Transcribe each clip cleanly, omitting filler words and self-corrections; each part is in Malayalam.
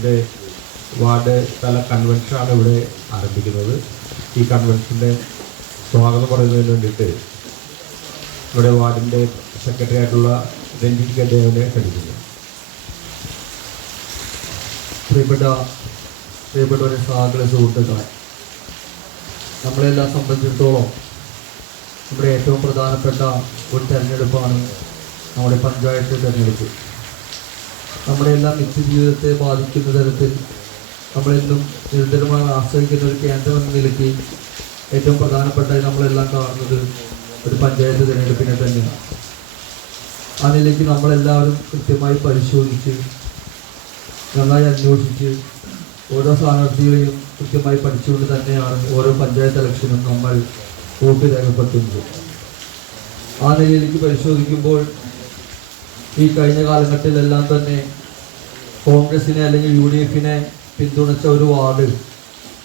പഞ്ചായത്തിൻ്റെ വാർഡ് തല കൺവെൻഷനാണ് ഇവിടെ ആരംഭിക്കുന്നത്. ഈ കൺവെൻഷൻ്റെ സ്വാഗതം പറയുന്നതിന് വേണ്ടിയിട്ട് ഇവിടെ വാർഡിൻ്റെ സെക്രട്ടറി ആയിട്ടുള്ള രഞ്ജിത്ത് ഗഡേവിനെ ക്ഷണിക്കുന്നു. പ്രിയപ്പെട്ടവരെ, സഹകളെ, സുഹൃത്തുക്കളെ, നമ്മളെല്ലാം സംബന്ധിച്ചിടത്തോളം നമ്മുടെ ഏറ്റവും പ്രധാനപ്പെട്ട ഒരു തെരഞ്ഞെടുപ്പാണ് നമ്മുടെ പഞ്ചായത്ത് തെരഞ്ഞെടുപ്പ്. നമ്മുടെ എല്ലാം നിത്യജീവിതത്തെ ബാധിക്കുന്ന തരത്തിൽ നമ്മളെന്നും നിരന്തരമായി ആശ്രയിക്കുന്ന ഒരു കേന്ദ്രം എന്ന നിലയ്ക്ക് ഏറ്റവും പ്രധാനപ്പെട്ടായി നമ്മളെല്ലാം കാണുന്നത് ഒരു പഞ്ചായത്ത് തിരഞ്ഞെടുപ്പിനെ തന്നെയാണ്. ആ നിലയ്ക്ക് നമ്മളെല്ലാവരും കൃത്യമായി പരിശോധിച്ച് നന്നായി അന്വേഷിച്ച് ഓരോ സ്ഥാനാർത്ഥികളെയും കൃത്യമായി പഠിച്ചുകൊണ്ട് തന്നെയാണ് ഓരോ പഞ്ചായത്ത് ഇലക്ഷനും നമ്മൾ വോട്ട് രേഖപ്പെടുത്തുന്നത്. ആ നിലയിലേക്ക് പരിശോധിക്കുമ്പോൾ ഈ കഴിഞ്ഞ കാലഘട്ടത്തിലെല്ലാം തന്നെ കോൺഗ്രസിനെ അല്ലെങ്കിൽ UDF-നെ പിന്തുണച്ച ഒരു വാർഡ്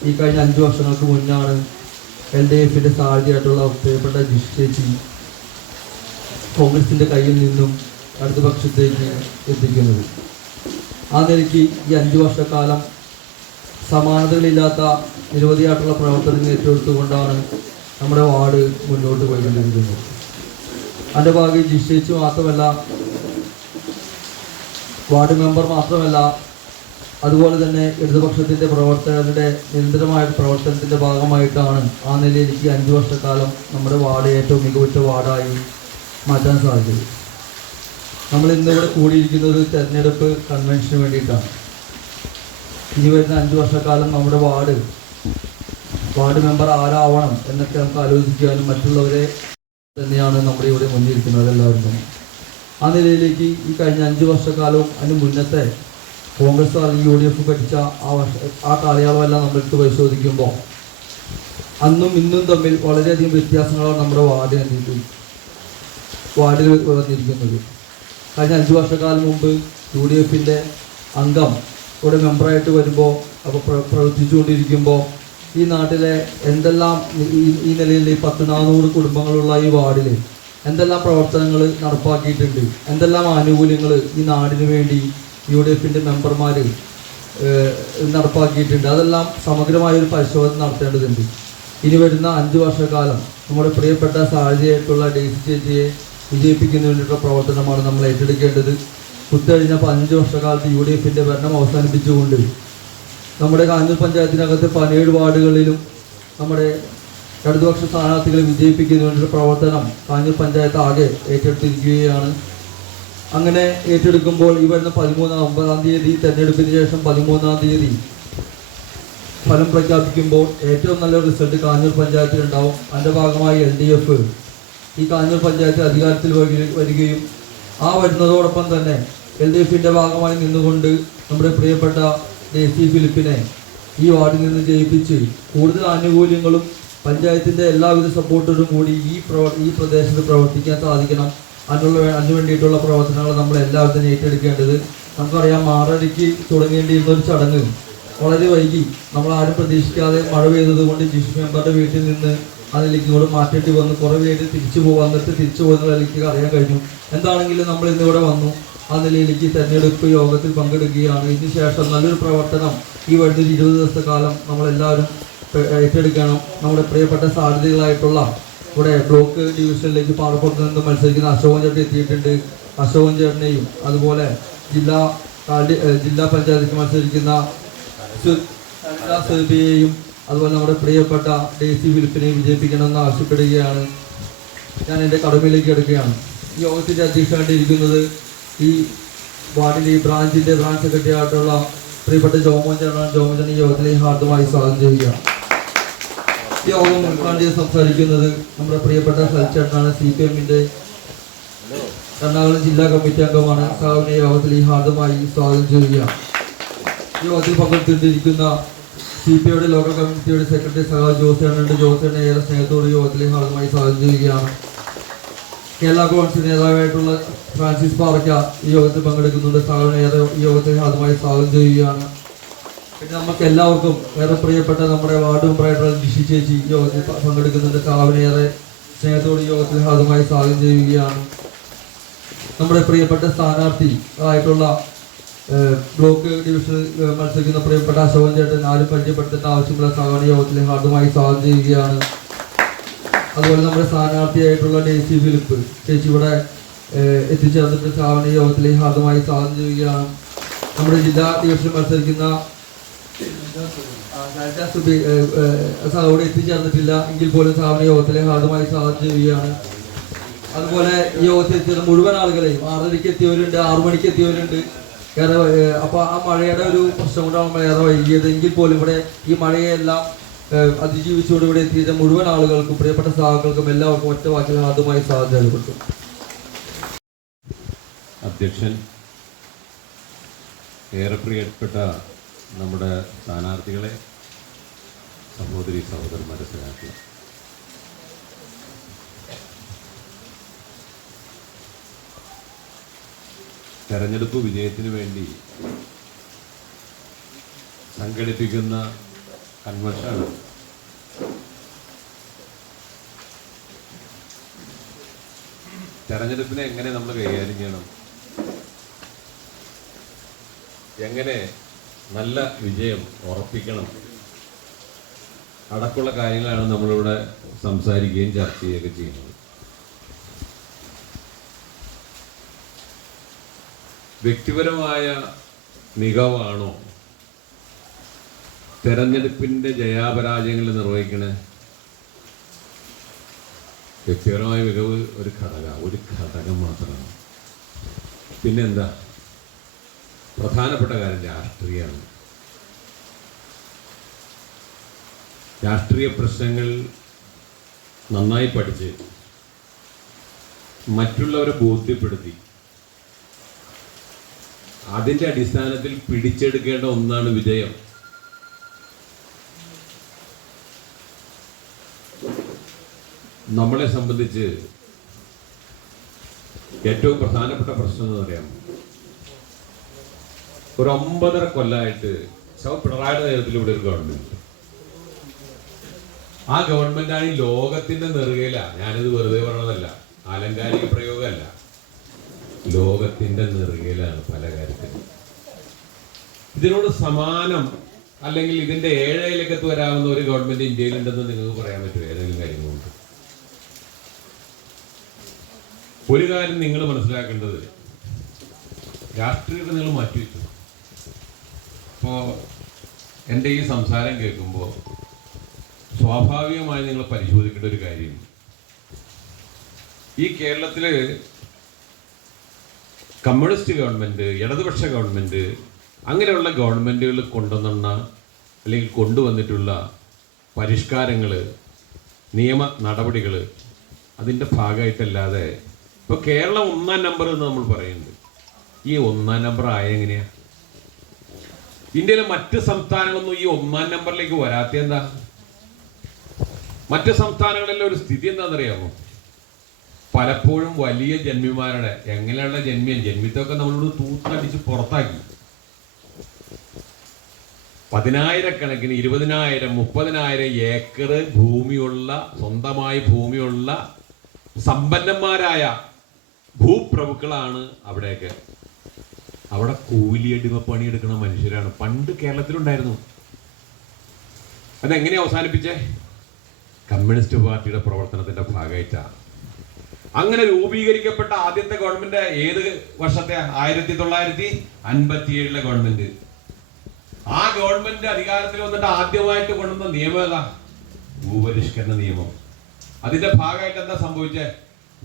ഈ കഴിഞ്ഞ 5 വർഷങ്ങൾക്ക് മുന്നാണ് LDF-ന്റെ സാരഥിയായിട്ടുള്ള പ്രിയപ്പെട്ട ജിഷ് ചേച്ചി കോൺഗ്രസിൻ്റെ കയ്യിൽ നിന്നും അടുത്ത പക്ഷത്തേക്ക് എത്തിക്കുന്നത്. ആ നിലയ്ക്ക് ഈ 5 വർഷക്കാലം സമാനതകളില്ലാത്ത നിരവധിയായിട്ടുള്ള പ്രവർത്തനങ്ങൾ ഏറ്റെടുത്തുകൊണ്ടാണ് നമ്മുടെ വാർഡ് മുന്നോട്ട് പോയിക്കൊണ്ടിരിക്കുന്നത്. അതിൻ്റെ ഭാഗം ജിഷ് ചേച്ചി മാത്രമല്ല, വാർഡ് മെമ്പർ മാത്രമല്ല, അതുപോലെ തന്നെ ഇടതുപക്ഷത്തിൻ്റെ പ്രവർത്തകരുടെ നിരന്തരമായ പ്രവർത്തനത്തിൻ്റെ ഭാഗമായിട്ടാണ് ആ നിലയിലേക്ക് 5 വർഷക്കാലം നമ്മുടെ വാർഡ് ഏറ്റവും മികവുറ്റ വാർഡായി മാറ്റാൻ സാധിച്ചത്. നമ്മൾ ഇന്നിവിടെ കൂടിയിരിക്കുന്നത് തെരഞ്ഞെടുപ്പ് കൺവെൻഷന് വേണ്ടിയിട്ടാണ്. ഇനി വരുന്ന 5 വർഷക്കാലം നമ്മുടെ വാർഡ് മെമ്പർ ആരാവണം എന്നൊക്കെ നമുക്ക് ആലോചിക്കാനും മറ്റുള്ളവരെ തന്നെയാണ് നമ്മുടെ ഇവിടെ മുന്നിരിക്കുന്നത് എല്ലാവരും തന്നെ. ആ നിലയിലേക്ക് ഈ കഴിഞ്ഞ 5 വർഷക്കാലവും അതിന് മുന്നത്തെ കോൺഗ്രസ് അല്ലെങ്കിൽ UDF ഭരിച്ച ആ കാലയളവെല്ലാം നമ്മൾക്ക് പരിശോധിക്കുമ്പോൾ അന്നും ഇന്നും തമ്മിൽ വളരെയധികം വ്യത്യാസങ്ങളാണ് നമ്മുടെ വാർഡിൽ വന്നിരിക്കുന്നത്. കഴിഞ്ഞ 5 വർഷക്കാലം മുമ്പ് UDF-ന്റെ അംഗം ഇവിടെ മെമ്പറായിട്ട് വരുമ്പോൾ അപ്പോൾ പ്രവർത്തിച്ചുകൊണ്ടിരിക്കുമ്പോൾ ഈ നാട്ടിലെ എന്തെല്ലാം ഈ നിലയിൽ 100-400 കുടുംബങ്ങളുള്ള ഈ വാർഡിൽ എന്തെല്ലാം പ്രവർത്തനങ്ങൾ നടപ്പാക്കിയിട്ടുണ്ട്, എന്തെല്ലാം ആനുകൂല്യങ്ങൾ ഈ നാടിന് വേണ്ടി UDF-ന്റെ മെമ്പർമാർ നടപ്പാക്കിയിട്ടുണ്ട്, അതെല്ലാം സമഗ്രമായൊരു പരിശോധന നടത്തേണ്ടതുണ്ട്. ഇനി വരുന്ന 5 വർഷക്കാലം നമ്മുടെ പ്രിയപ്പെട്ട സാരഥിയായിട്ടുള്ള ഡെയ്സി ചേച്ചിയെ വിജയിപ്പിക്കുന്നതിന് വേണ്ടിയിട്ടുള്ള പ്രവർത്തനമാണ് നമ്മൾ ഏറ്റെടുക്കേണ്ടത്. കുത്തഴിഞ്ഞ 5 വർഷക്കാലത്ത് UDF-ന്റെ ഭരണം അവസാനിപ്പിച്ചുകൊണ്ട് നമ്മുടെ കാഞ്ഞൂർ പഞ്ചായത്തിനകത്ത് 17 വാർഡുകളിലും നമ്മുടെ ഇടതുപക്ഷ സ്ഥാനാർത്ഥികളെ വിജയിപ്പിക്കുന്നതിന് വേണ്ടിയുള്ള പ്രവർത്തനം കാഞ്ഞൂർ പഞ്ചായത്ത് ആകെ ഏറ്റെടുത്തിരിക്കുകയാണ്. അങ്ങനെ ഏറ്റെടുക്കുമ്പോൾ ഈ വരുന്ന 9-ാം തീയതി തെരഞ്ഞെടുപ്പിന് ശേഷം 13-ാം തീയതി ഫലം പ്രഖ്യാപിക്കുമ്പോൾ ഏറ്റവും നല്ല റിസൾട്ട് കാഞ്ഞൂർ പഞ്ചായത്തിലുണ്ടാവും. അതിൻ്റെ ഭാഗമായി LDF ഈ കാഞ്ഞൂർ പഞ്ചായത്ത് അധികാരത്തിൽ വരികയും ആ വരുന്നതോടൊപ്പം തന്നെ LDF-ന്റെ ഭാഗമായി നിന്നുകൊണ്ട് നമ്മുടെ പ്രിയപ്പെട്ട ഡെയ്സി ഫിലിപ്പിനെ ഈ വാർഡിൽ നിന്ന് ജയിപ്പിച്ച് കൂടുതൽ ആനുകൂല്യങ്ങളും പഞ്ചായത്തിൻ്റെ എല്ലാവിധ സപ്പോർട്ടോടും കൂടി ഈ പ്രദേശത്ത് പ്രവർത്തിക്കാൻ സാധിക്കണം. അതിനു വേണ്ടിയിട്ടുള്ള പ്രവർത്തനങ്ങൾ നമ്മൾ എല്ലാവരും തന്നെ ഏറ്റെടുക്കേണ്ടത്. നമുക്കറിയാം, മാറടിക്ക് തുടങ്ങേണ്ടിയിരുന്ന ഒരു ചടങ്ങ് വളരെ വൈകി, നമ്മളാരും പ്രതീക്ഷിക്കാതെ മഴ പെയ്തതുകൊണ്ട് ജിഷ് മെമ്പറുടെ വീട്ടിൽ നിന്ന് അതിലേക്ക് ഇങ്ങോട്ട് മാറ്റേണ്ടി വന്നു. കുറേ പേര് തിരിച്ചു പോകുന്നതിലേക്ക് അറിയാൻ കഴിഞ്ഞു. എന്താണെങ്കിലും നമ്മൾ ഇന്നിവിടെ വന്നു. ആ നിലയിലേക്ക് തെരഞ്ഞെടുപ്പ് യോഗത്തിൽ പങ്കെടുക്കുകയാണ്. ഇതിന് ശേഷം നല്ലൊരു പ്രവർത്തനം ഈ വരുന്ന 20 ദിവസത്തെ കാലം നമ്മളെല്ലാവരും ഏറ്റെടുക്കണം. നമ്മുടെ പ്രിയപ്പെട്ട സാധ്യതകളായിട്ടുള്ള ഇവിടെ ബ്ലോക്ക് ഡിവിഷനിലേക്ക് പാറപ്പുറത്ത് നിന്ന് മത്സരിക്കുന്ന അശോകൻ ചേട്ടൻ എത്തിയിട്ടുണ്ട്. അശോകൻ ചേട്ടനെയും അതുപോലെ ജില്ലാ പഞ്ചായത്തിലേക്ക് മത്സരിക്കുന്ന സെൽബിയെയും അതുപോലെ നമ്മുടെ പ്രിയപ്പെട്ട ഡെയ്സി ഫിലിപ്പിനെയും വിജയിപ്പിക്കണമെന്ന് ആവശ്യപ്പെടുകയാണ്. ഞാൻ എൻ്റെ കടമയിലേക്ക് എടുക്കുകയാണ്. ഈ യോഗത്തിൻ്റെ അധ്യക്ഷനായിട്ടിരിക്കുന്നത് ഈ വാർഡിൻ്റെ ഈ ബ്രാഞ്ച് സെക്രട്ടറി ആയിട്ടുള്ള പ്രിയപ്പെട്ട ജോമോൻ ചേട്ടനാണ്. ജോമോൻ ചേട്ടൻ ഈ യോഗത്തിലേക്ക് ഹാർദമായി സ്വാഗതം ചെയ്യുകയാണ്. ഈ യോഗം ഉദ്ഘാടനം സംസാരിക്കുന്നത് നമ്മുടെ പ്രിയപ്പെട്ട സൽച്ചേട്ടനാണ്. CPM-ന്റെ എറണാകുളം ജില്ലാ കമ്മിറ്റി അംഗമാണ്. സഹാവിനെ യോഗത്തിൽ ഈ ഹാർദമായി സ്വാഗതം ചെയ്യുകയാണ്. ഈ യോഗത്തിൽ പങ്കെടുത്തിരിക്കുന്ന CPI-യുടെ ലോക്കൽ കമ്മിറ്റിയുടെ സെക്രട്ടറി സഹാവ് ജോസേണുണ്ട്. ജോസേണെ ഏറെ സ്നേഹത്തോട് യോഗത്തിൽ ഹാർദമായി സ്വാഗതം ചെയ്യുകയാണ്. കേരള കോൺഗ്രസ് നേതാവായിട്ടുള്ള ഫ്രാൻസിസ് പാറയ്ക്ക ഈ യോഗത്തിൽ പങ്കെടുക്കുന്നുണ്ട്. സഹാവിനെ ഏറെ ഈ യോഗത്തിൽ ഹാർദമായി സ്വാഗതം ചെയ്യുകയാണ്. പിന്നെ നമുക്ക് എല്ലാവർക്കും ഏറെ പ്രിയപ്പെട്ട നമ്മുടെ വാർഡ് മെമ്പറായിട്ടുള്ള ജിഷി ചേച്ചി യോഗത്തിൽ പങ്കെടുക്കുന്നുണ്ട്. സഹാവിനെ ഏറെ സ്നേഹത്തോട് യോഗത്തിൽ ഹാർദമായി സ്വാഗതം ചെയ്യുകയാണ്. നമ്മുടെ പ്രിയപ്പെട്ട സ്ഥാനാർത്ഥി ആയിട്ടുള്ള ബ്ലോക്ക് ഡിവിഷൻ മത്സരിക്കുന്ന പ്രിയപ്പെട്ട അശോകൻ ചേട്ടൻ ആരും പരിചയപ്പെടുത്തേണ്ട ആവശ്യമുള്ള സഹകരണ യോഗത്തിൽ ഹാർദമായി സ്വാഗതം ചെയ്യുകയാണ്. അതുപോലെ നമ്മുടെ സ്ഥാനാർത്ഥിയായിട്ടുള്ള ഡെയ്സി ഫിലിപ്പ് ചേച്ചി ഇവിടെ എത്തിച്ചേർന്നിട്ട് സഹകരണ യോഗത്തിൽ ഹാർദമായി സ്വാഗതം ചെയ്യുകയാണ്. നമ്മുടെ ജില്ലാ ഡിവിഷൻ മത്സരിക്കുന്ന അവിടെ എത്തിച്ചേർന്നിട്ടില്ല എങ്കിൽ പോലും സഹകരണ യോഗത്തിലെ ഹാർദമായി സ്വാഗതം ചെയ്യുകയാണ്. അതുപോലെ ഈ യോഗത്തിൽ എത്തിയ മുഴുവൻ ആളുകളെയും 6:30 എത്തിയവരുണ്ട്, 6 മണിക്ക് എത്തിയവരുണ്ട്. അപ്പോൾ ആ മഴയുടെ ഒരു പ്രശ്നം കൊണ്ടാണ് നമ്മൾ ഏറെ വൈകിയത്. എങ്കിൽ പോലും ഇവിടെ ഈ മഴയെല്ലാം അതിജീവിച്ചുകൊണ്ട് ഇവിടെ എത്തിയ മുഴുവൻ ആളുകൾക്കും പ്രിയപ്പെട്ട സഹാക്കൾക്കും എല്ലാവർക്കും ഒറ്റ വാക്കിൽ ഹാർദമായി സ്വാഗതം ചെയ്യപ്പെട്ടു. അധ്യക്ഷൻ, ഏറെ പ്രിയപ്പെട്ട നമ്മുടെ സ്ഥാനാർത്ഥികളെ, സഹോദരി സഹോദരന്മാരെ, സ്ഥാനാർത്ഥി, തെരഞ്ഞെടുപ്പ് വിജയത്തിന് വേണ്ടി സംഘടിപ്പിക്കുന്ന കൺവെൻഷനാണ്. തെരഞ്ഞെടുപ്പിനെ എങ്ങനെ നമ്മൾ കൈകാര്യം ചെയ്യണം, എങ്ങനെ നല്ല വിജയം ഉറപ്പിക്കണം അടക്കമുള്ള കാര്യങ്ങളാണ് നമ്മളിവിടെ സംസാരിക്കുകയും ചർച്ച ചെയ്യുകയൊക്കെ ചെയ്യുന്നത്. വ്യക്തിപരമായ മികവാണോ തെരഞ്ഞെടുപ്പിൻ്റെ ജയാപരാജയങ്ങൾ നിർവഹിക്കണേ? വ്യക്തിപരമായ മികവ് ഒരു ഘടകം മാത്രമാണ്. പിന്നെന്താ? പ്രധാനപ്പെട്ട കാര്യം രാഷ്ട്രീയമാണ്. രാഷ്ട്രീയ പ്രശ്നങ്ങൾ നന്നായി പഠിച്ച് മറ്റുള്ളവരെ ബോധ്യപ്പെടുത്തി അതിൻ്റെ അടിസ്ഥാനത്തിൽ പിടിച്ചെടുക്കേണ്ട ഒന്നാണ് വിജയം. നമ്മളെ സംബന്ധിച്ച് ഏറ്റവും പ്രധാനപ്പെട്ട പ്രശ്നം എന്ന് പറയാം, ഒരു 9.5 കൊല്ലമായിട്ട് പിണറായിയുടെ നേതൃത്വത്തിൽ ഇവിടെ ഒരു ഗവൺമെന്റ്. ആ ഗവൺമെന്റാണ് ഈ ലോകത്തിന്റെ നെറുകയില. ഞാനിത് വെറുതെ പറഞ്ഞതല്ല, ആലങ്കാരിക പ്രയോഗമല്ല, ലോകത്തിന്റെ നെറുകയിലാണ് പല കാര്യത്തിലും. ഇതിനോട് സമാനം അല്ലെങ്കിൽ ഇതിന്റെ ഏഴയിലേക്കത്ത് വരാവുന്ന ഒരു ഗവൺമെന്റ് ഇന്ത്യയിലുണ്ടെന്ന് നിങ്ങൾക്ക് പറയാൻ പറ്റുമോ? ഏതെങ്കിലും കാര്യങ്ങളുണ്ട്? ഒരു കാര്യം നിങ്ങൾ മനസ്സിലാക്കേണ്ടത്, രാഷ്ട്രീയത്തെ നിങ്ങൾ മാറ്റിവെച്ചു. ഇപ്പോൾ എൻ്റെ ഈ സംസാരം കേൾക്കുമ്പോൾ സ്വാഭാവികമായി നിങ്ങൾ പരിശോധിക്കേണ്ട ഒരു കാര്യം, ഈ കേരളത്തിൽ കമ്മ്യൂണിസ്റ്റ് ഗവൺമെൻറ്, ഇടതുപക്ഷ ഗവൺമെൻറ്, അങ്ങനെയുള്ള ഗവൺമെൻറ്റുകൾ കൊണ്ടുവന്ന അല്ലെങ്കിൽ കൊണ്ടുവന്നിട്ടുള്ള പരിഷ്കാരങ്ങൾ, നിയമ നടപടികൾ, അതിൻ്റെ ഭാഗമായിട്ടല്ലാതെ ഇപ്പോൾ കേരളം 1-ാം നമ്പർ എന്ന് നമ്മൾ പറയുന്നുണ്ട്. ഈ 1-ാം നമ്പർ ആയ എങ്ങനെയാണ്? ഇന്ത്യയിലെ മറ്റ് സംസ്ഥാനങ്ങളൊന്നും ഈ 1-ാം നമ്പറിലേക്ക് വരാത്ത എന്താ? മറ്റ് സംസ്ഥാനങ്ങളിലെ ഒരു സ്ഥിതി എന്താണെന്നറിയാമോ? പലപ്പോഴും വലിയ ജന്മിമാരുടെ, എങ്ങനെയുള്ള ജന്മിത്തൊക്കെ നമ്മളോട് തൂത്തടിച്ച് പുറത്താക്കി. 10,000-കണക്കിന് 20,000, 30,000 ഏക്കർ ഭൂമിയുള്ള, സ്വന്തമായി ഭൂമിയുള്ള സമ്പന്നന്മാരായ ഭൂപ്രഭുക്കളാണ് അവിടെയൊക്കെ. അവിടെ കൂലിയടിമ പണിയെടുക്കുന്ന മനുഷ്യരാണ്. പണ്ട് കേരളത്തിലുണ്ടായിരുന്നു. അതെങ്ങനെ അവസാനിപ്പിച്ചേ? കമ്മ്യൂണിസ്റ്റ് പാർട്ടിയുടെ പ്രവർത്തനത്തിന്റെ ഭാഗമായിട്ടാണ്. അങ്ങനെ രൂപീകരിക്കപ്പെട്ട ആദ്യത്തെ ഗവൺമെന്റ് ഏത് വർഷത്തെ? 1957 ഗവൺമെന്റ്. ആ ഗവൺമെന്റ് അധികാരത്തിൽ വന്നിട്ട് ആദ്യമായിട്ട് കൊണ്ടുവന്ന നിയമം ഏതാ? ഭൂപരിഷ്കരണ നിയമം. അതിന്റെ ഭാഗമായിട്ട് എന്താ സംഭവിച്ചേ?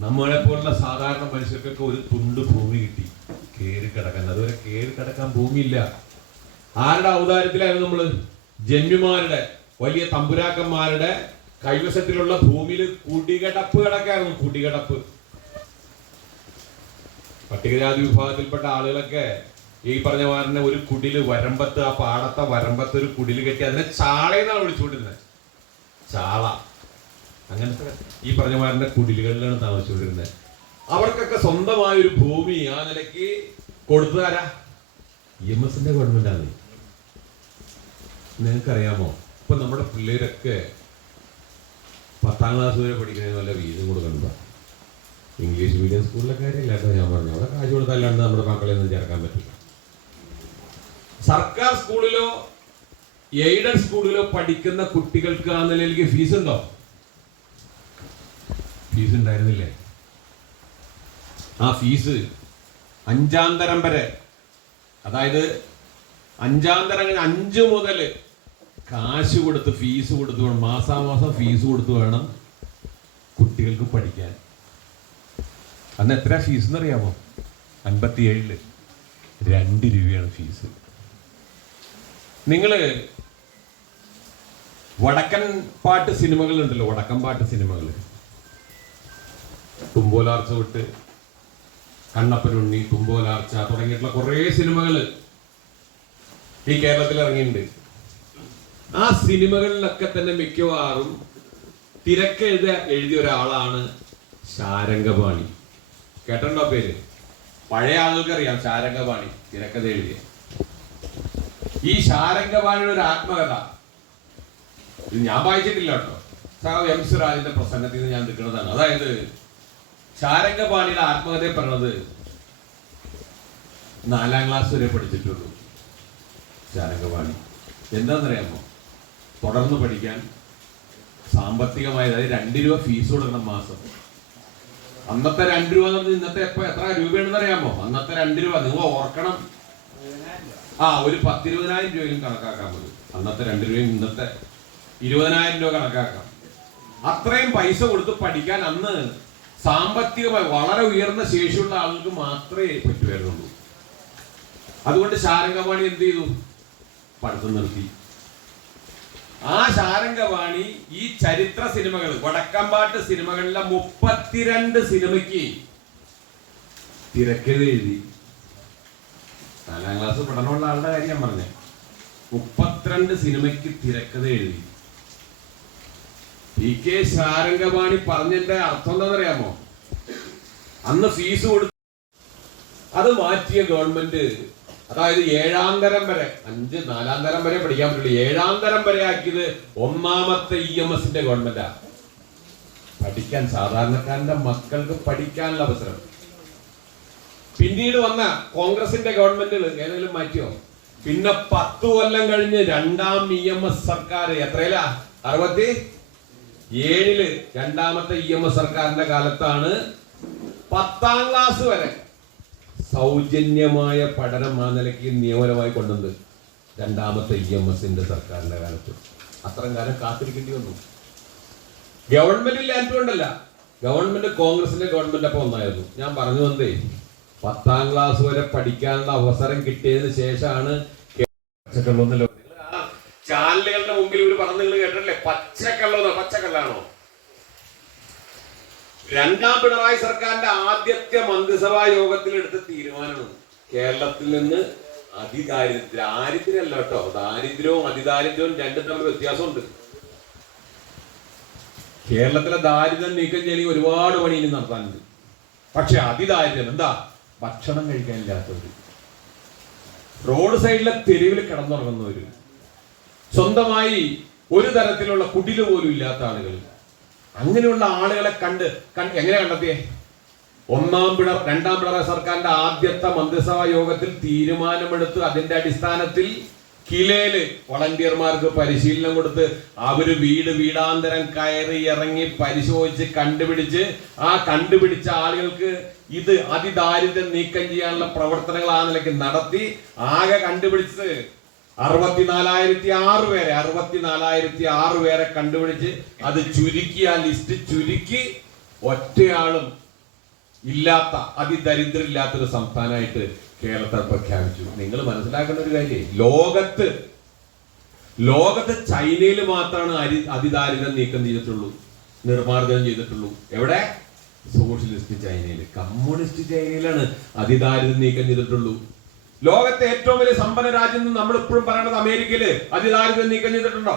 നമ്മളെ പോലുള്ള സാധാരണ മനുഷ്യർക്കൊക്കെ ഒരു തുണ്ട് ഭൂമി കിട്ടി കയറി കിടക്കാൻ. അതുവരെ കയറി കിടക്കാൻ ഭൂമിയില്ല. ആരുടെ ഔദാര്യത്തിലായിരുന്നു നമ്മള്? ജന്മിമാരുടെ, വലിയ തമ്പുരാക്കന്മാരുടെ കൈവശത്തിലുള്ള ഭൂമിയിൽ കുടികിടപ്പ് കിടക്കായിരുന്നു. കുടികിടപ്പ്. പട്ടികജാതി വിഭാഗത്തിൽപ്പെട്ട ആളുകളൊക്കെ ഈ പറഞ്ഞ മാറിനെ ഒരു കുടില് വരമ്പത്ത്, ആ പാടത്തെ വരമ്പത്ത് ഒരു കുടില് കെട്ടി അതിനെ ചാളയെന്നാണ് വിളിച്ചുകൊണ്ടിരുന്നത്. ചാള. അങ്ങനത്തെ ഈ പറഞ്ഞ മാറിന്റെ കുടിലുകളിലാണ് താമസിച്ചുകൊണ്ടിരുന്നത്. അവർക്കൊക്കെ സ്വന്തമായ ഒരു ഭൂമി ആ നിലയ്ക്ക് കൊടുത്തതാരാ? EMSന്റെ ഗവൺമെന്റാണ്. നിങ്ങൾക്കറിയാമോ? ഇപ്പൊ നമ്മുടെ പിള്ളേരൊക്കെ 10ാം ക്ലാസ് വരെ പഠിക്കുന്നതിന് വല്ല വീതം കൊടുക്കണ്ട. ഇംഗ്ലീഷ് മീഡിയം സ്കൂളിലെ കാര്യമില്ല കേട്ടോ ഞാൻ പറഞ്ഞു. അവിടെ കാശ് കൊടുത്തല്ലാണ്ട് നമ്മുടെ മക്കളെ ഒന്നും ചേർക്കാൻ പറ്റില്ല. സർക്കാർ സ്കൂളിലോ എയ്ഡഡ് സ്കൂളിലോ പഠിക്കുന്ന കുട്ടികൾക്ക് ആ നിലയിലേക്ക് ഫീസ് ഉണ്ടോ? ഫീസ് ഉണ്ടായിരുന്നില്ലേ? ആ ഫീസ് 5-ാം തരം വരെ, അതായത് 5-ാം തരം 5 മുതൽ കാശ് കൊടുത്ത് ഫീസ് കൊടുത്ത് വേണം, മാസാമാസം ഫീസ് കൊടുത്ത് വേണം കുട്ടികൾക്ക് പഠിക്കാൻ. അന്ന് എത്ര ഫീസ് എന്നറിയാമോ? 57 2 രൂപയാണ് ഫീസ്. നിങ്ങള് വടക്കൻ പാട്ട് സിനിമകൾ ഉണ്ടല്ലോ, വടക്കൻ പാട്ട് സിനിമകൾ, തുമ്പോലാർച്ച വിട്ട് കണ്ണപ്പനുണ്ണി, തുമ്പോലാർച്ച തുടങ്ങിയിട്ടുള്ള കുറേ സിനിമകൾ ഈ കേരളത്തിൽ ഇറങ്ങിയിട്ടുണ്ട്. ആ സിനിമകളിലൊക്കെ തന്നെ മിക്കവാറും എഴുതിയ ഒരാളാണ് ശാരംഗപാണി. കേട്ടോ പേര്? പഴയ ആളുകൾക്കറിയാം ശാരംഗപാണി തിരക്കഥ എഴുതിയ. ഈ ശാരംഗപാണിയുടെ ഒരു ആത്മകഥ ഇത് ഞാൻ വായിച്ചിട്ടില്ല കേട്ടോ, സഖാവ് എം സിറാജിന്റെ പ്രസംഗത്തിൽ നിന്ന് ഞാൻ നിൽക്കുന്നതാണ്. അതായത് ശാരംഗപാണിയുടെ ആത്മകഥയെ പറഞ്ഞത് 4-ാം ക്ലാസ് വരെ പഠിച്ചിട്ടുള്ളൂ ശാരംഗപാണി. എന്താണെന്നറിയാമോ? തുടർന്ന് പഠിക്കാൻ സാമ്പത്തികമായി, അതായത് 2 രൂപ ഫീസ് കൊടുക്കണം മാസം. അന്നത്തെ 2 രൂപ എന്ന് പറഞ്ഞാൽ ഇന്നത്തെ എത്ര രൂപയാണെന്ന് അറിയാമോ? അന്നത്തെ 2 രൂപ നിങ്ങൾ ഓർക്കണം. ഒരു 10-20,000 രൂപയിലും കണക്കാക്കാൻ മതി. അന്നത്തെ 2 രൂപയും ഇന്നത്തെ 20,000 രൂപ കണക്കാക്കാം. അത്രയും പൈസ കൊടുത്ത് പഠിക്കാൻ അന്ന് സാമ്പത്തികമായി വളരെ ഉയർന്ന ശേഷിയുള്ള ആളുകൾക്ക് മാത്രമേ പറ്റുമായിരുന്നുള്ളൂ. അതുകൊണ്ട് ശാരംഗപാണി എന്ത് ചെയ്തു? പഠിത്തം നിർത്തി. ആ ശാരംഗപാണി ഈ ചരിത്ര സിനിമകൾ, വടക്കമ്പാട്ട് സിനിമകളിലെ 32 സിനിമയ്ക്ക് തിരക്കഥ എഴുതി. 4-ാം ക്ലാസ് പഠനമുള്ള ആളുടെ കാര്യം ഞാൻ പറഞ്ഞേ. 32 സിനിമയ്ക്ക് തിരക്കഥ എഴുതി. പി കെ ശാരംഗപാണി പറഞ്ഞതിന്റെ അർത്ഥം എന്താണെന്നറിയാമോ? അന്ന് ഫീസ് കൊടുത്ത് അത് മാറ്റിയ ഗവൺമെന്റ്, അതായത് 7-ാം തരം വരെ, 4-ാം തരം വരെ പഠിക്കാൻ പറ്റുള്ളൂ, 7-ാം തരം വരെ ആക്കിയത് 1ാമത്തെ EMSന്റെ ഗവൺമെന്റാ. പഠിക്കാൻ, സാധാരണക്കാരന്റെ മക്കൾക്ക് പഠിക്കാനുള്ള അവസരം. പിന്നീട് വന്ന കോൺഗ്രസിന്റെ ഗവൺമെന്റുകൾ ഏതെങ്കിലും മാറ്റിയോ? പിന്നെ 10 കൊല്ലം കഴിഞ്ഞ് 2ാം EMS സർക്കാർ, എത്രയിലാ? 67 2ാമത്തെ EMS സർക്കാരിന്റെ കാലത്താണ് 10-ാം ക്ലാസ് വരെ സൗജന്യമായ പഠനം ആ നിലയ്ക്ക് നിയമനമായി കൊണ്ടുവന്നത്. 2ാമത്തെ EMSന്റെ സർക്കാരിന്റെ കാലത്ത്. അത്രയും കാലം കാത്തിരിക്കേണ്ടി വന്നു. ഗവൺമെന്റിൽ ആറ്റുകൊണ്ടല്ല, ഗവൺമെന്റ് കോൺഗ്രസിന്റെ ഗവൺമെന്റ് അപ്പൊ ഒന്നായിരുന്നു. ഞാൻ പറഞ്ഞു വന്നേ, 10-ാം ക്ലാസ് വരെ പഠിക്കാനുള്ള അവസരം കിട്ടിയതിന് ശേഷമാണ് ചാനലുകളുടെ മുമ്പിൽ ഒരു പറഞ്ഞു നിങ്ങൾ കേട്ടില്ലേ, പച്ചക്കള്ളാണോ? 2ാം പിണറായി സർക്കാരിന്റെ ആദ്യത്തെ മന്ത്രിസഭാ യോഗത്തിൽ എടുത്ത തീരുമാനമാണ് കേരളത്തിൽ നിന്ന് ദാരിദ്ര്യമല്ല കേട്ടോ, ദാരിദ്ര്യവും അതിദാരിദ്ര്യവും 2 തമ്മിൽ വ്യത്യാസമുണ്ട്. കേരളത്തിലെ ദാരിദ്ര്യം നീക്കം ചെയ്യണമെങ്കിൽ ഒരുപാട് പണി ഇനി നടത്താനുണ്ട്. പക്ഷെ അതിദാരിദ്ര്യം എന്താ? ഭക്ഷണം കഴിക്കാനില്ലാത്തവര്, റോഡ് സൈഡിലെ തെരുവിൽ കിടന്നുറങ്ങുന്നവര്, സ്വന്തമായി ഒരു തരത്തിലുള്ള കുടില് പോലും ഇല്ലാത്ത ആളുകൾ, അങ്ങനെയുള്ള ആളുകളെ എങ്ങനെ കണ്ടെത്തിയേ? 2ാം പിണറായി സർക്കാരിന്റെ ആദ്യത്തെ മന്ത്രിസഭാ യോഗത്തിൽ തീരുമാനമെടുത്ത് അതിന്റെ അടിസ്ഥാനത്തിൽ കിലയില് വളണ്ടിയർമാർക്ക് പരിശീലനം കൊടുത്ത് അവര് വീടാന്തരം കയറി ഇറങ്ങി പരിശോധിച്ച് കണ്ടുപിടിച്ച് ആ കണ്ടുപിടിച്ച ആളുകൾക്ക് ഇത് അതിദാരിദ്ര്യം നീക്കം ചെയ്യാനുള്ള പ്രവർത്തനങ്ങൾ ആ നിലയ്ക്ക് നടത്തി ആകെ കണ്ടുപിടിച്ചത് 64,006 പേരെ കണ്ടുപിടിച്ച് അത് ചുരുക്കി, ആ ലിസ്റ്റ് ചുരുക്കി ഒറ്റയാളും ഇല്ലാത്ത, അതിദരിദ്രം ഇല്ലാത്തൊരു സംസ്ഥാനമായിട്ട് കേരളത്തെ പ്രഖ്യാപിച്ചു. നിങ്ങൾ മനസ്സിലാക്കേണ്ട ഒരു കാര്യം, ലോകത്ത് ചൈനയിൽ മാത്രമാണ് അതിദാരിദ്ര്യം നീക്കം ചെയ്തിട്ടുള്ളൂ, നിർമ്മാർജ്ജനം ചെയ്തിട്ടുള്ളൂ. എവിടെ? സോഷ്യലിസ്റ്റ് ചൈനയിൽ. കമ്മ്യൂണിസ്റ്റ് ചൈനയിലാണ് അതിദാരിദ്ര്യം നീക്കം ചെയ്തിട്ടുള്ളൂ. ലോകത്തെ ഏറ്റവും വലിയ സമ്പന്ന രാജ്യം നമ്മൾ ഇപ്പോഴും പറയുന്നത് അമേരിക്കയില് അതിദാരിദ്ര്യം നീക്കം ചെയ്തിട്ടുണ്ടോ?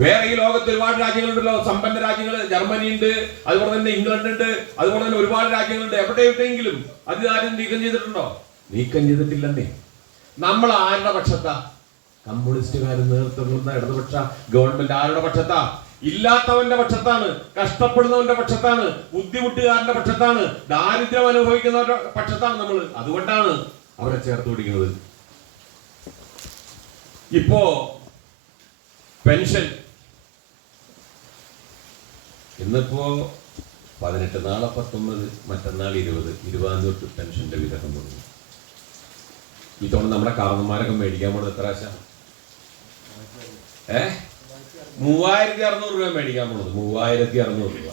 വേറെ ഈ ലോകത്ത് ഒരുപാട് രാജ്യങ്ങളുണ്ടല്ലോ, സമ്പന്ന രാജ്യങ്ങൾ. ജർമ്മനി ഉണ്ട്, അതുപോലെ തന്നെ ഇംഗ്ലണ്ട് ഉണ്ട്, അതുപോലെ തന്നെ ഒരുപാട് രാജ്യങ്ങളുണ്ട്. എവിടെയെങ്കിലും അതിദാരിദ്ര്യം നീക്കം ചെയ്തിട്ടുണ്ടോ? നീക്കം ചെയ്തിട്ടില്ലെന്നേ. നമ്മൾ ആരുടെ പക്ഷത്താ? കമ്മ്യൂണിസ്റ്റുകാർ നേതൃത്വം കൊടുക്കുന്ന ഇടതുപക്ഷ ഗവൺമെന്റ് ആരുടെ പക്ഷത്താ? ഇല്ലാത്തവന്റെ പക്ഷത്താണ്, കഷ്ടപ്പെടുന്നവന്റെ പക്ഷത്താണ്, ബുദ്ധിമുട്ടുകാരന്റെ പക്ഷത്താണ്, ദാരിദ്ര്യം അനുഭവിക്കുന്നവരുടെ പക്ഷത്താണ് നമ്മൾ. അതുകൊണ്ടാണ് അവരെ ചേർത്ത് പിടിക്കുന്നത്. ഇപ്പോ പെൻഷൻ ഇന്നിപ്പോ 18, നാളെ 19, മറ്റന്നാൾ 20, 20 തൊട്ട് പെൻഷന്റെ വിതരണം തുടങ്ങി. ഇതോടെ നമ്മുടെ കാരണന്മാരൊക്കെ മേടിക്കാൻ പോണത് എത്ര ആശ 3600 രൂപ മേടിക്കാൻ പോണത്. 3600 രൂപ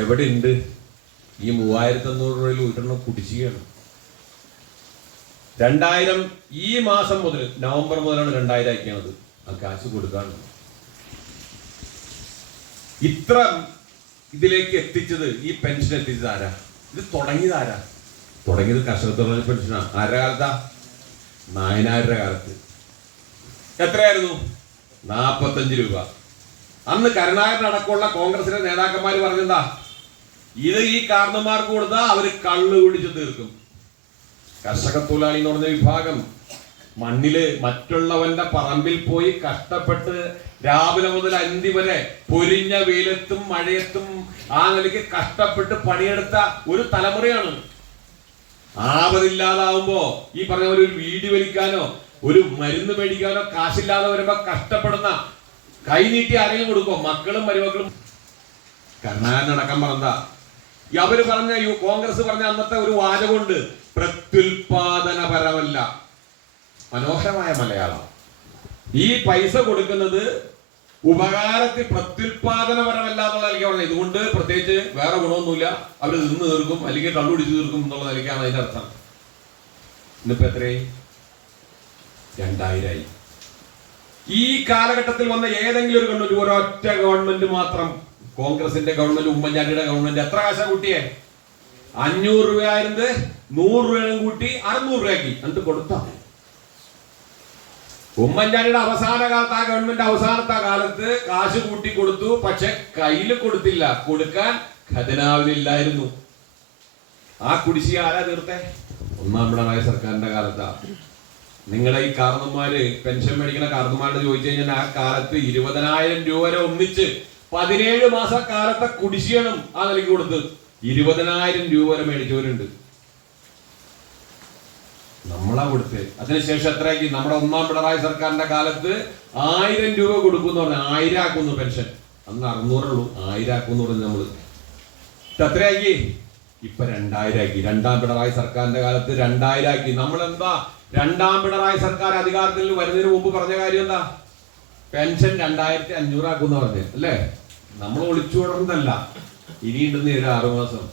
എവിടെ ഉണ്ട്? ഈ 3500 രൂപയിൽ ഒരെണ്ണം കുടിശ്ശികയാണ്. 2000 ഈ മാസം മുതൽ, നവംബർ മുതലാണ് 2000 ആക്കിയത്. ആ കാശ് കൊടുക്കാണ്. ഇത്ര ഇതിലേക്ക് എത്തിച്ചത്, ഈ പെൻഷൻ എത്തിച്ചത് ആരാ? ഇത് തുടങ്ങിയത് ആരാ? തുടങ്ങിയത് കർഷക തൊഴിലാളി പെൻഷനാണ്. ആരുടെ കാലത്താ? നായനാരുടെ കാലത്ത്. എത്രയായിരുന്നു? 45 രൂപ. അന്ന് കരുണാകരനടക്കമുള്ള കോൺഗ്രസിലെ നേതാക്കന്മാർ പറഞ്ഞെന്താ, ഇത് ഈ കാരണന്മാർക്ക് കൊടുത്താൽ അവര് കള്ള് കുടിച്ച് തീർക്കും. കർഷക തൊഴിലാളി എന്ന് പറഞ്ഞ വിഭാഗം മണ്ണില് മറ്റുള്ളവന്റെ പറമ്പിൽ പോയി കഷ്ടപ്പെട്ട് രാവിലെ മുതൽ അന്തി വരെ പൊരിഞ്ഞ വെയിലത്തും മഴയത്തും ആ നിലയ്ക്ക് കഷ്ടപ്പെട്ട് പണിയെടുത്ത ഒരു തലമുറയാണ്. ആപതില്ലാതാവുമ്പോ ഈ പറഞ്ഞ പോലെ ഒരു വീടി വലിക്കാനോ ഒരു മരുന്ന് മേടിക്കാനോ കാശില്ലാതെ വരുമ്പോ കഷ്ടപ്പെടുന്ന കൈനീട്ടി ആരെങ്കിലും കൊടുക്കും? മക്കളും മരുമക്കളും. കരുണാകരനടക്കം പറഞ്ഞ അവര് പറഞ്ഞ കോൺഗ്രസ് പറഞ്ഞ അന്നത്തെ ഒരു വാചകമുണ്ട്, പ്രത്യുൽപാദനപരമല്ല. മനോഹരമായ മലയാളം. ഈ പൈസ കൊടുക്കുന്നത് ഉപകാരത്തിൽ പ്രത്യുൽപാദനപരമല്ല എന്നുള്ള നിലയ്ക്ക് പറഞ്ഞത്. ഇതുകൊണ്ട് പ്രത്യേകിച്ച് വേറെ ഗുണമൊന്നുമില്ല, അവര് നിന്ന് തീർക്കും അല്ലെങ്കിൽ കണ്ടുപിടിച്ച് തീർക്കും എന്നുള്ള നിലയ്ക്കാണ് അതിന്റെ അർത്ഥം. ഇന്നിപ്പോ എത്രയായി? 2000 ആയി. ഈ കാലഘട്ടത്തിൽ വന്ന ഏതെങ്കിലും ഒരു ഗവൺമെന്റ്, ഒരൊറ്റ ഗവൺമെന്റ് മാത്രം, കോൺഗ്രസിന്റെ ഗവൺമെന്റ്, ഉമ്മൻചാണ്ടിയുടെ ഗവൺമെന്റ് എത്ര കാശ കൂട്ടിയേ? 500 രൂപയായിരുന്നത് 100 രൂപയും കൂട്ടി 600 രൂപയാക്കി. എന്നിട്ട് കൊടുത്താ. ഉമ്മൻചാണ്ടിയുടെ അവസാന കാലത്ത്, ആ ഗവൺമെന്റ് അവസാനത്തെ കാലത്ത് കാശ് കൂട്ടി കൊടുത്തു. പക്ഷെ കയ്യിൽ കൊടുത്തില്ല, കൊടുക്കാൻ ഖജനാവിലില്ലായിരുന്നു. ആ കുടിശ്ശിക ആരാ തീർത്തേ? ഒന്നാം പിണറായി സർക്കാരിന്റെ കാലത്താ. നിങ്ങളുടെ ഈ കാരണന്മാര്, പെൻഷൻ മേടിക്കുന്ന കാരണന്മാരോട് ചോദിച്ചു കഴിഞ്ഞാൽ ആ കാലത്ത് 20,000 രൂപ വരെ ഒന്നിച്ച് 17 മാസക്കാലത്തെ കുടിശ്ശികയാണ് ആ നിലയ്ക്ക് കൊടുത്ത്. 20,000 രൂപ വരെ മേടിച്ചവരുണ്ട്. നമ്മളാ കൊടുത്ത്. അതിനുശേഷം എത്രയാക്കി? നമ്മുടെ ഒന്നാം പിണറായി സർക്കാരിന്റെ കാലത്ത് 1000 രൂപ കൊടുക്കും പറഞ്ഞ 1000 ആക്കുന്നു പെൻഷൻ. അന്ന് 600 ഉള്ളൂ, 1000 ആക്കുന്നു പറഞ്ഞു നമ്മള്. എത്രയാക്കി? ഇപ്പൊ 2000 ആക്കി. രണ്ടാം പിണറായി സർക്കാരിന്റെ കാലത്ത് 2000 ആക്കി. നമ്മളെന്താ രണ്ടാം പിണറായി സർക്കാർ അധികാരത്തിൽ വരുന്നതിന് മുമ്പ് പറഞ്ഞ കാര്യം എന്താ? പെൻഷൻ 2500 ആക്കുന്ന പറഞ്ഞത് അല്ലേ? നമ്മൾ ഒളിച്ചുകൊടുന്നതല്ല. ഇനിയുണ്ടെന്ന് ഒരു 6 മാസം.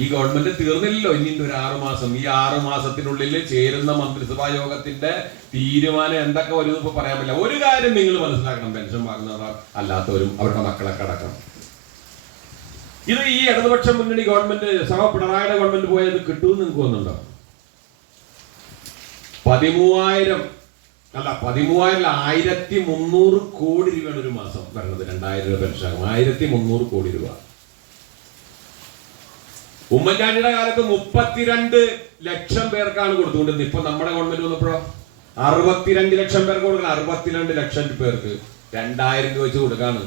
ഈ ഗവൺമെന്റ് തീർന്നില്ലല്ലോ, ഇനിയുണ്ട് ഒരു 6 മാസം. ഈ 6 മാസത്തിനുള്ളിൽ ചേരുന്ന മന്ത്രിസഭാ യോഗത്തിന്റെ തീരുമാനം എന്തൊക്കെ വരും ഇപ്പൊ പറയാൻ പറ്റില്ല. ഒരു കാര്യം നിങ്ങൾ മനസ്സിലാക്കണം, പെൻഷൻ വാങ്ങുന്നവർ അല്ലാത്തവരും അവരുടെ മക്കളൊക്കെ അടക്കം. ഇത് ഈ ഇടതുപക്ഷ മുന്നണി ഗവൺമെന്റ്, സഹ പിണറായിയുടെ ഗവൺമെന്റ് പോയത് കിട്ടുമെന്ന് നിങ്ങൾക്ക് തോന്നുന്നുണ്ടോ? 13,300 കോടി രൂപയാണ് ഒരു മാസം വരുന്നത്. 2000 രൂപ പെൻഷൻ 1300 കോടി രൂപ. ഉമ്മൻചാണ്ടിയുടെ കാലത്ത് 32 ലക്ഷം പേർക്കാണ് കൊടുത്തുകൊണ്ടിരുന്നത്. ഇപ്പൊ നമ്മുടെ ഗവൺമെന്റ് വന്നപ്പോഴോ 62 ലക്ഷം പേർക്ക് കൊടുക്കണം. 62 ലക്ഷം പേർക്ക് 2000 രൂപ വെച്ച് കൊടുക്കാണ്.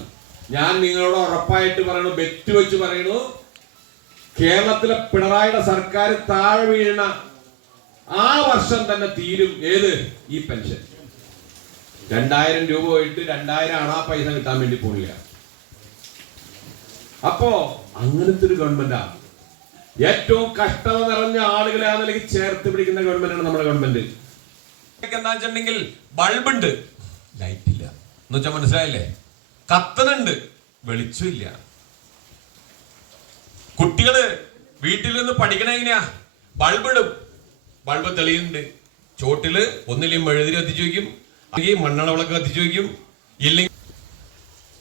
ഞാൻ നിങ്ങളോട് ഉറപ്പായിട്ട് പറയണു, ബെറ്റ് വെച്ച് പറയണു, കേരളത്തിലെ പിണറായിയുടെ സർക്കാർ താഴെ വീഴണ ആ വർഷം തന്നെ തീരും ഏത്? ഈ പെൻഷൻ. 2000 രൂപ പോയിട്ട് 2000 ആണ് ആ പൈസ കിട്ടാൻ വേണ്ടി പോണില്ല. അപ്പോ അങ്ങനത്തെ ഒരു ഗവൺമെന്റാ. ഏറ്റവും കഷ്ടത നിറഞ്ഞ ആളുകളെ ആ നിലയ്ക്ക് ചേർത്ത് പിടിക്കുന്ന ഗവൺമെന്റാണ് നമ്മുടെ ഗവൺമെന്റ്. എന്താ വെച്ചിട്ടുണ്ടെങ്കിൽ ബൾബുണ്ട്, ലൈറ്റ് ഇല്ല എന്ന് വെച്ചാൽ മനസ്സിലായില്ലേ? കത്തനുണ്ട്, വെളിച്ചമില്ല. കുട്ടികള് വീട്ടിൽ നിന്ന് പഠിക്കണ എങ്ങനെയാ? ബൾബിടും, ബൾബ് തെളിയുന്നുണ്ട്. ചോട്ടില് ഒന്നില്ലെങ്കിൽ മെഴുതിരി കത്തിച്ചു വയ്ക്കും, അല്ലെങ്കിൽ മണ്ണെണ്ണ വിളക്ക് കത്തിച്ചു വയ്ക്കും. ഇല്ലെങ്കിൽ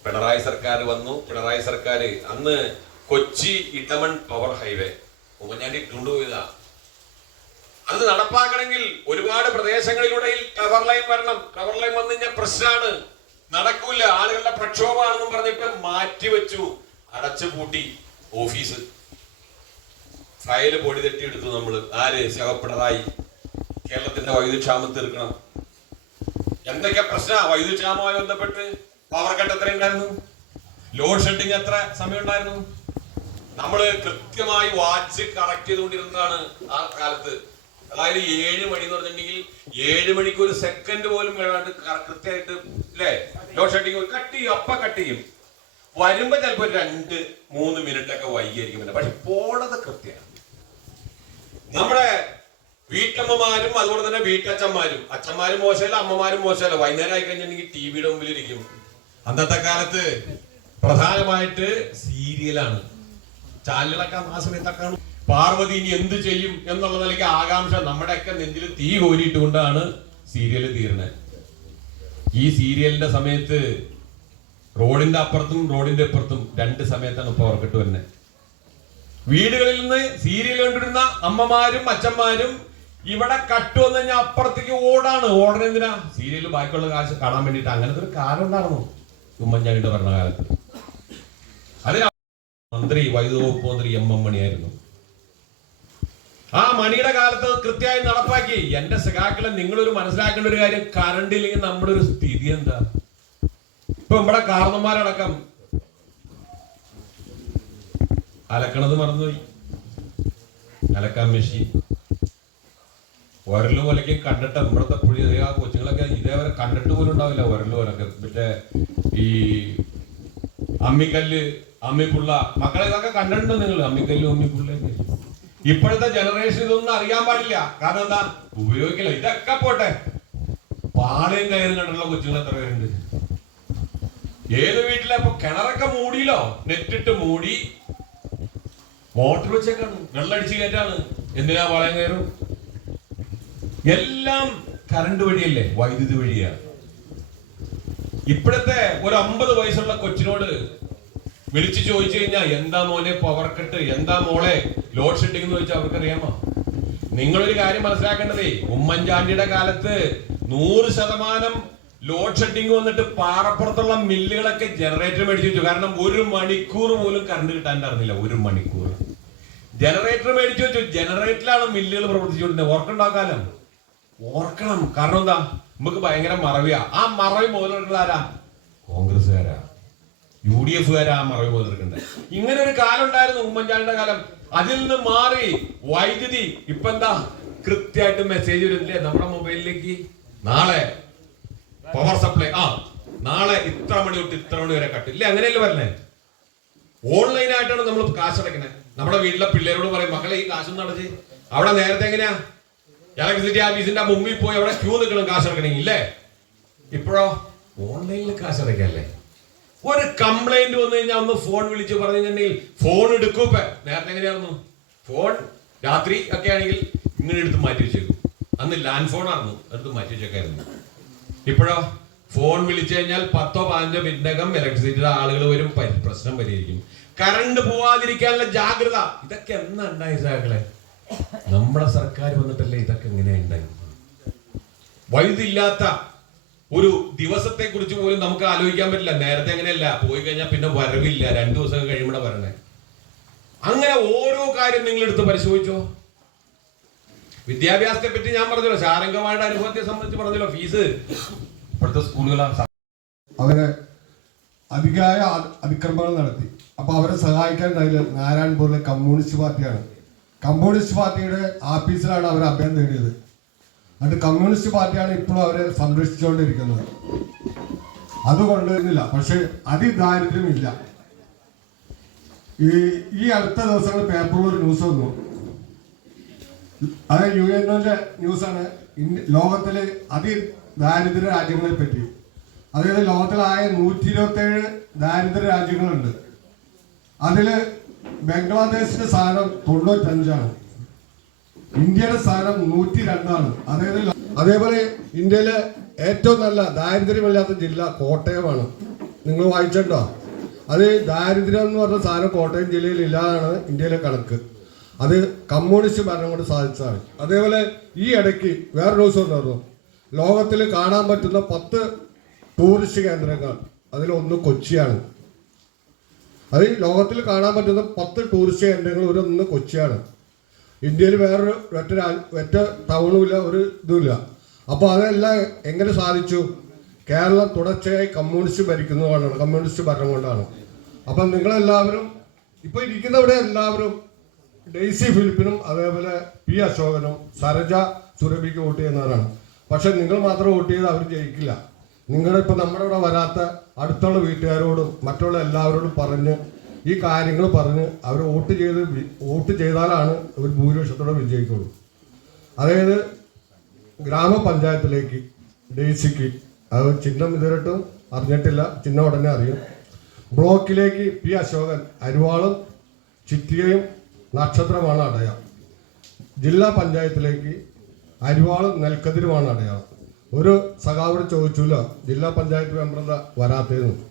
പിണറായി സർക്കാർ വന്നു. പിണറായി സർക്കാർ അന്ന് കൊച്ചി ഇടമൺ പവർ ഹൈവേ ഉമ്മൻചാണ്ടി കൊണ്ടുപോയതാ. അത് നടപ്പാക്കണമെങ്കിൽ ഒരുപാട് പ്രദേശങ്ങളിലൂടെ ടവർ ലൈൻ വരണം. ടവർ ലൈൻ വന്നു കഴിഞ്ഞാൽ പ്രശ്നമാണ്, നടക്കൂല. ആളുകളുടെ പ്രക്ഷോഭമാണെന്നും പറഞ്ഞിട്ട് മാറ്റിവെച്ചു, അടച്ചു പൂട്ടി ഓഫീസ്. ഫയല് പൊടി തെറ്റിയെടുത്തു നമ്മള്. ആര്? പിണറായി. കേരളത്തിന്റെ വൈദ്യുതി ക്ഷാമം തീർക്കണം. എന്തൊക്കെ പ്രശ്ന? വൈദ്യുതി ക്ഷാമവുമായി ബന്ധപ്പെട്ട് പവർ കട്ട് എത്ര ഉണ്ടായിരുന്നു? ലോഡ് ഷെഡിങ് എത്ര സമയം ഉണ്ടായിരുന്നു? നമ്മള് കൃത്യമായി വാച്ച് കറക്റ്റ് ചെയ്തുകൊണ്ടിരുന്നതാണ് ആ കാലത്ത്. അതായത് 7 മണി എന്ന് പറഞ്ഞിട്ടുണ്ടെങ്കിൽ 7 മണിക്ക് ഒരു സെക്കൻഡ് പോലും വേണ്ടാണ്ട് കൃത്യമായിട്ട് അല്ലേ ലോഡ് ഷെഡിങ് കട്ട് ചെയ്യും, കട്ട് ചെയ്യും. വരുമ്പോ ചിലപ്പോ 2-3 മിനിറ്റ് ഒക്കെ വൈകിയായിരിക്കും, പക്ഷെ പോണത് കൃത്യമാണ്. നമ്മുടെ വീട്ടമ്മമാരും അതുപോലെ തന്നെ അച്ഛന്മാരും മോശമല്ല, അമ്മമാരും മോശമല്ല. വൈകുന്നേരം ആയി കഴിഞ്ഞിട്ടുണ്ടെങ്കിൽ ടിവിയുടെ മുമ്പിൽ ഇരിക്കും. അന്നത്തെ കാലത്ത് പ്രധാനമായിട്ട് സീരിയലാണ്. ചാനലുകളൊക്കെ ആ സമയത്തൊക്കെ പാർവതി ഇനി എന്ത് ചെയ്യും എന്നുള്ള നിലയ്ക്ക് ആകാംക്ഷ നമ്മുടെയൊക്കെ നെഞ്ചിൽ തീ കോരിയിട്ടുകൊണ്ടാണ് സീരിയല് തീർന്നത്. ഈ സീരിയലിന്റെ സമയത്ത് റോഡിന്റെ അപ്പുറത്തും റോഡിന്റെ ഇപ്പുറത്തും 2 സമയത്താണ് ഇപ്പൊ ഓർക്കിട്ട് വരുന്നത്. വീടുകളിൽ നിന്ന് സീരിയൽ കണ്ടിരുന്ന അമ്മമാരും അച്ഛന്മാരും ഇവിടെ കട്ടു വന്നു കഴിഞ്ഞാൽ അപ്പുറത്തേക്ക് ഓടണെന്തിനാ? സീരിയല് ബാക്കിയുള്ള കാശ് കാണാൻ വേണ്ടിയിട്ട്. അങ്ങനത്തെ ഒരു കാലം ഉണ്ടായിരുന്നു ഉമ്മൻചാണ്ടിയുടെ ഭരണകാലത്ത്. അതിന് മന്ത്രി വൈദ്യുത വകുപ്പ് മന്ത്രി എം മണിയായിരുന്നു. ആ മണിയുടെ കാലത്ത് കൃത്യമായി നടപ്പാക്കി. എന്റെ സഖാക്കളെ നിങ്ങളൊരു മനസ്സിലാക്കേണ്ട ഒരു കാര്യം, കറണ്ട് ഇല്ലെങ്കിൽ നമ്മുടെ ഒരു സ്ഥിതി എന്താ? ഇപ്പൊ നമ്മുടെ കാരണന്മാരടക്കം അലക്കണത് മറന്നുപോയി. അലക്കാൻ മെഷീൻ ഉരല് പോലൊക്കെ കണ്ടിട്ട് ഇവിടുത്തെ പുതിയ കൊച്ചുങ്ങളൊക്കെ ഇതേവരെ കണ്ടിട്ട് പോലും ഉണ്ടാവില്ല. ഉരല് പോലൊക്കെ മറ്റേ ഈ അമ്മിക്കല്ല്, അമ്മിപ്പുള്ള, മക്കളെ ഇതൊക്കെ കണ്ടിട്ടുണ്ടോ നിങ്ങൾ? അമ്മിക്കല്ലും അമ്മിപ്പുള്ളൊക്കെ ഇപ്പോഴത്തെ ജനറേഷൻ ഇതൊന്നും അറിയാൻ പാടില്ല. കാരണം എന്താ? ഉപയോഗിക്കില്ല. ഇതൊക്കെ പോട്ടെ, പാളയും കയറും കണ്ടുള്ള കൊച്ചുങ്ങൾ എത്ര പേരുണ്ട്? ഏത് വീട്ടിലെ ഇപ്പൊ കിണറൊക്കെ മൂടിയില്ലോ, നെറ്റിട്ട് മൂടി മോട്ടർ വെച്ചേക്കാണ്, വെള്ളടിച്ച് കയറ്റാണ്. എന്തിനാ പാളയം കയറും? എല്ലാം കറണ്ട് വഴിയല്ലേ, വൈദ്യുതി വഴിയാ. ഇപ്പോഴത്തെ ഒരു 50 വയസ്സുള്ള കൊച്ചിനോട് വിളിച്ചു ചോദിച്ചു കഴിഞ്ഞാൽ എന്താ മോനെ പവർ കട്ട്, എന്താ മോളെ ലോഡ് ഷെഡിംഗ് എന്ന് ചോദിച്ചാൽ അവർക്കറിയാമോ? നിങ്ങളൊരു കാര്യം മനസ്സിലാക്കേണ്ടതേ, ഉമ്മൻചാണ്ടിയുടെ കാലത്ത് 100% ലോഡ് ഷെഡിംഗ് വന്നിട്ട് പാറപ്പുറത്തുള്ള മില്ലുകളൊക്കെ ജനറേറ്റർ മേടിച്ചു വെച്ചു. കാരണം 1 മണിക്കൂർ പോലും കറണ്ട് കിട്ടാണ്ടായിരുന്നില്ല. 1 മണിക്കൂർ ജനറേറ്റർ മേടിച്ചു വെച്ചു. ജനറേറ്ററിലാണ് മില്ലുകൾ പ്രവർത്തിച്ചുകൊണ്ടിരുന്നത്. ഓർക്കുണ്ടാക്കാലം, ഓർക്കണം. കാരണം എന്താ? നമുക്ക് ഭയങ്കര മറവിയാ. ആ മറവി മുതലെടുക്കുന്നത് ആരാ? കോൺഗ്രസ്സുകാരാ, UDF-കാരാ ആ മറവി മുതലെടുക്കണ്ടേ. ഇങ്ങനെ ഒരു കാലം ഉണ്ടായിരുന്നു ഉമ്മൻചാണ്ടിയുടെ കാലം. അതിൽ നിന്ന് മാറി വൈദ്യുതി ഇപ്പൊ എന്താ? കൃത്യമായിട്ട് മെസ്സേജ് വരുന്നില്ലേ നമ്മുടെ മൊബൈലിലേക്ക്? നാളെ പവർ സപ്ലൈ, നാളെ ഇത്ര മണി തൊട്ട് ഇത്ര മണി വരെ കട്ടില്ലേ? അങ്ങനെയല്ലേ പറഞ്ഞേ? ഓൺലൈനായിട്ടാണ് നമ്മൾ കാശ് അടയ്ക്കണേ. നമ്മുടെ വീട്ടിലെ പിള്ളേരോട് പറയും, മക്കളെ ഈ കാശൊന്നും അടച്ച്. അവിടെ നേരത്തെ എങ്ങനെയാ? ഇലക്ട്രിസിറ്റി ഓഫീസിന്റെ മുമ്പിൽ പോയി അവിടെ ക്യൂ നിൽക്കണം കാശ് അടക്കണമെങ്കിൽ ഇല്ലേ? ഇപ്പോഴോ ഓൺലൈനിൽ കാശ് അടയ്ക്കല്ലേ? ഒരു കംപ്ലൈന്റ് വന്നു കഴിഞ്ഞാൽ ഒന്ന് ഫോൺ വിളിച്ച് പറഞ്ഞു കഴിഞ്ഞിട്ടുണ്ടെങ്കിൽ ഫോൺ എടുക്കും. നേരത്തെ എങ്ങനെയായിരുന്നു? ഫോൺ രാത്രി ഒക്കെ ആണെങ്കിൽ ഇങ്ങനെ എടുത്ത് മാറ്റി വെച്ചേക്കും. അന്ന് ലാൻഡ് ഫോൺ ആയിരുന്നു, എടുത്ത് മാറ്റി വെച്ചേക്കായിരുന്നു. ഇപ്പോഴോ ഫോൺ വിളിച്ചു കഴിഞ്ഞാൽ 10-15 മിനിറ്റിനകം ഇലക്ട്രിസിറ്റിയുടെ ആളുകൾ വരും, പ്രശ്നം പരിഹരിക്കും. കറണ്ട് പോവാതിരിക്കാനുള്ള ജാഗ്രത. ഇതൊക്കെ എന്നാ ഉണ്ടായി സാക്കളെ? നമ്മുടെ സർക്കാർ വന്നിട്ടല്ലേ ഇതൊക്കെ എങ്ങനെയാ ഉണ്ടായി? വൈദ്യുതി ഇല്ലാത്ത ഒരു ദിവസത്തെ കുറിച്ച് പോലും നമുക്ക് ആലോചിക്കാൻ പറ്റില്ല. നേരത്തെ അങ്ങനെയല്ല, പോയി കഴിഞ്ഞാൽ പിന്നെ വരവില്ല, 2 ദിവസം കഴിയുമ്പോഴാണ് വരണേ. അങ്ങനെ ഓരോ കാര്യം നിങ്ങൾ എടുത്ത് പരിശോധിച്ചോ. വിദ്യാഭ്യാസത്തെ പറ്റി ഞാൻ പറഞ്ഞല്ലോ, ശാരംഗമായുടെ അനുഭവത്തെ സംബന്ധിച്ച് പറഞ്ഞല്ലോ. ഫീസ് ഇപ്പോഴത്തെ സ്കൂളുകളാണ്. അവരെ അധികായ അതിക്രമങ്ങൾ നടത്തി. അപ്പൊ അവരെ സഹായിക്കാൻ നാരായൺപൂരിലെ കമ്മ്യൂണിസ്റ്റ് പാർട്ടിയാണ്. കമ്മ്യൂണിസ്റ്റ് പാർട്ടിയുടെ ആഫീസിലാണ് അവർ അഭയം നേടിയത്. അത് കമ്മ്യൂണിസ്റ്റ് പാർട്ടിയാണ് ഇപ്പോഴും അവരെ സംരക്ഷിച്ചുകൊണ്ടിരിക്കുന്നത്. അതുകൊണ്ട് ഇല്ല, പക്ഷെ അതിദാരിദ്ര്യമില്ല. ഈ അടുത്ത ദിവസങ്ങൾ പേപ്പറിൽ ഒരു ന്യൂസ് വന്നു. അത് UNOന്റെ ന്യൂസാണ്. ലോകത്തിലെ അതിദാരിദ്ര്യ രാജ്യങ്ങളെ പറ്റി. അതായത് ലോകത്തിലായ 127 ദാരിദ്ര്യ രാജ്യങ്ങളുണ്ട്. അതില് ബംഗ്ലാദേശിന്റെ സ്ഥാനം 95ആണ്. ഇന്ത്യയുടെ സ്ഥാനം 102ആണ്. അതേപോലെ ഇന്ത്യയിലെ ഏറ്റവും നല്ല ദാരിദ്ര്യമില്ലാത്ത ജില്ല കോട്ടയമാണ്. നിങ്ങൾ വായിച്ചിട്ടുണ്ടോ? അത് ദാരിദ്ര്യം എന്ന് പറഞ്ഞ സാധനം കോട്ടയം ജില്ലയിൽ ഇല്ലാതാണ് ഇന്ത്യയിലെ കണക്ക്. അത് കമ്മ്യൂണിസ്റ്റ് ഭരണം കൊണ്ട് സാധിച്ചതാണ്. അതേപോലെ ഈ ഇടയ്ക്ക് വേറെ ന്യൂസ് ഉണ്ടായിരുന്നു. ലോകത്തിൽ കാണാൻ പറ്റുന്ന 10 ടൂറിസ്റ്റ് കേന്ദ്രങ്ങൾ, അതിലൊന്ന് കൊച്ചിയാണ്. അത് ലോകത്തിൽ കാണാൻ പറ്റുന്ന 10 ടൂറിസ്റ്റ് കേന്ദ്രങ്ങൾ ഒന്ന് കൊച്ചിയാണ്. ഇന്ത്യയിൽ വേറൊരു ഒറ്റ ടൗണും ഇല്ല, ഒരു ഇതുമില്ല. അപ്പോൾ അതെല്ലാം എങ്ങനെ സാധിച്ചു? കേരളം തുടർച്ചയായി കമ്മ്യൂണിസ്റ്റ് ഭരിക്കുന്നതുകൊണ്ടാണ്, കമ്മ്യൂണിസ്റ്റ് ഭരണം കൊണ്ടാണ്. അപ്പം നിങ്ങളെല്ലാവരും ഇപ്പോൾ ഇരിക്കുന്നവിടെ എല്ലാവരും ഡെയ്സി ഫിലിപ്പിനും അതേപോലെ പി അശോകനും സരജ സുരഭിക്ക് വോട്ട് ചെയ്യുന്നവരാണ്. പക്ഷെ നിങ്ങൾ മാത്രം വോട്ട് ചെയ്ത് അവർ ജയിക്കില്ല. നിങ്ങളുടെ ഇപ്പം നമ്മുടെ ഇവിടെ വരാത്ത അടുത്തുള്ള വീട്ടുകാരോടും മറ്റുള്ള എല്ലാവരോടും പറഞ്ഞ് ഈ കാര്യങ്ങൾ പറഞ്ഞ് അവർ വോട്ട് ചെയ്താലാണ് ഒരു ഭൂരിപക്ഷത്തോടെ വിജയിക്കുള്ളൂ. അതായത് ഗ്രാമപഞ്ചായത്തിലേക്ക് ഡെയ്സിക്ക് അത് ചിഹ്നം ഇതുവരെയായിട്ടും അറിഞ്ഞിട്ടില്ല, ചിഹ്നം ഉടനെ അറിയും. ബ്ലോക്കിലേക്ക് പി അശോകൻ അരുവാളും ചിറ്റികയും നക്ഷത്രമാണ് അടയാളം. ജില്ലാ പഞ്ചായത്തിലേക്ക് അരുവാളും നെൽക്കതിരുമാണ് അടയാളം. ഒരു സഖാവോട് ചോദിച്ചില്ല ജില്ലാ പഞ്ചായത്ത് മെമ്പർ എന്താ വരാത്തതെന്ന്.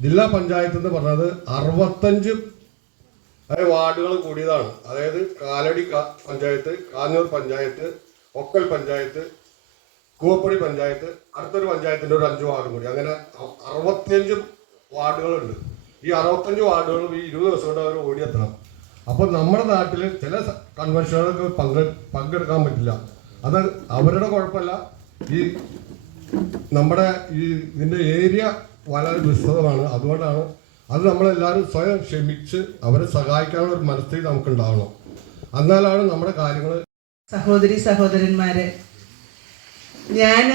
ജില്ലാ പഞ്ചായത്ത് എന്ന് പറഞ്ഞത് 65 വാർഡുകൾ കൂടിയതാണ്. അതായത് കാലടി പഞ്ചായത്ത്, കാഞ്ഞൂർ പഞ്ചായത്ത്, ഒക്കൽ പഞ്ചായത്ത്, കൂവപ്പടി പഞ്ചായത്ത്, അടുത്തൊരു പഞ്ചായത്തിൻ്റെ ഒരു 5 വാർഡും കൂടി, അങ്ങനെ 65 വാർഡുകളുണ്ട്. ഈ 65 വാർഡുകളും ഈ 20 ദിവസം കൊണ്ട് അവർ ഓടിയെത്തണം. അപ്പോൾ നമ്മുടെ നാട്ടിൽ ചില കൺവെൻഷനുകൾക്ക് പങ്കെടുക്കാൻ പറ്റില്ല. അത് അവരുടെ കുഴപ്പമല്ല, ഈ നമ്മുടെ ഇതിൻ്റെ ഏരിയ വളരെ വിസ്തൃതമാണ്. അതുകൊണ്ടാണ് അത് നമ്മളെല്ലാവരും സ്വയം ക്ഷമിച്ച് അവരെ സഹായിക്കാനുള്ള ഒരു മനസ്ഥിതി നമുക്കുണ്ടാവണം. എന്നാലാണ് നമ്മുടെ കാര്യങ്ങൾ. സഹോദരി സഹോദരന്മാരെ, ഞാൻ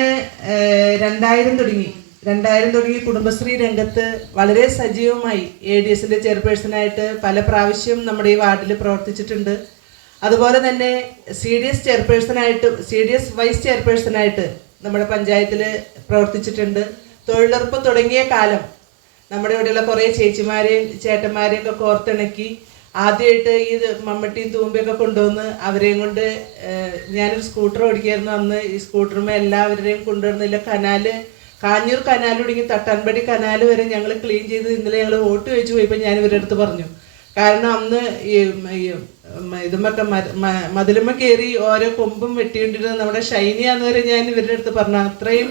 2000 തുടങ്ങി കുടുംബശ്രീ രംഗത്ത് വളരെ സജീവമായി ADSന്റെ ചെയർപേഴ്സണായിട്ട് പല പ്രാവശ്യം നമ്മുടെ ഈ വാർഡിൽ പ്രവർത്തിച്ചിട്ടുണ്ട്. അതുപോലെ തന്നെ CDS വൈസ് ചെയർപേഴ്സണായിട്ട് നമ്മുടെ പഞ്ചായത്തിൽ പ്രവർത്തിച്ചിട്ടുണ്ട്. തൊഴിലുറപ്പ് തുടങ്ങിയ കാലം നമ്മുടെ ഇവിടെയുള്ള കുറേ ചേച്ചിമാരെയും ചേട്ടന്മാരെയൊക്കെ കോർത്തിണക്കി ആദ്യമായിട്ട് ഈ മമ്മട്ടിയും തൂമ്പയൊക്കെ കൊണ്ടുവന്ന് അവരെയും കൊണ്ട് ഞാനൊരു സ്കൂട്ടർ ഓടിക്കായിരുന്നു. അന്ന് ഈ സ്കൂട്ടറുമേ എല്ലാവരെയും കൊണ്ടുവരുന്നില്ല. കാഞ്ഞൂർ കനാൽ തുടങ്ങി തട്ടാൻപടി കനാൽ വരെ ഞങ്ങൾ ക്ലീൻ ചെയ്ത് ഇന്നലെ ഞങ്ങൾ വോട്ട് ചോദിച്ചു പോയപ്പോൾ ഞാൻ ഇവരുടെ അടുത്ത് പറഞ്ഞു. കാരണം അന്ന് ഈ ഇതുമൊക്കെ മതിലുമ്മ കയറി ഓരോ കൊമ്പും വെട്ടിക്കൊണ്ടിരുന്ന നമ്മുടെ ഷൈനിയാന്ന് വരെ ഞാൻ ഇവരുടെ അടുത്ത് പറഞ്ഞു. അത്രയും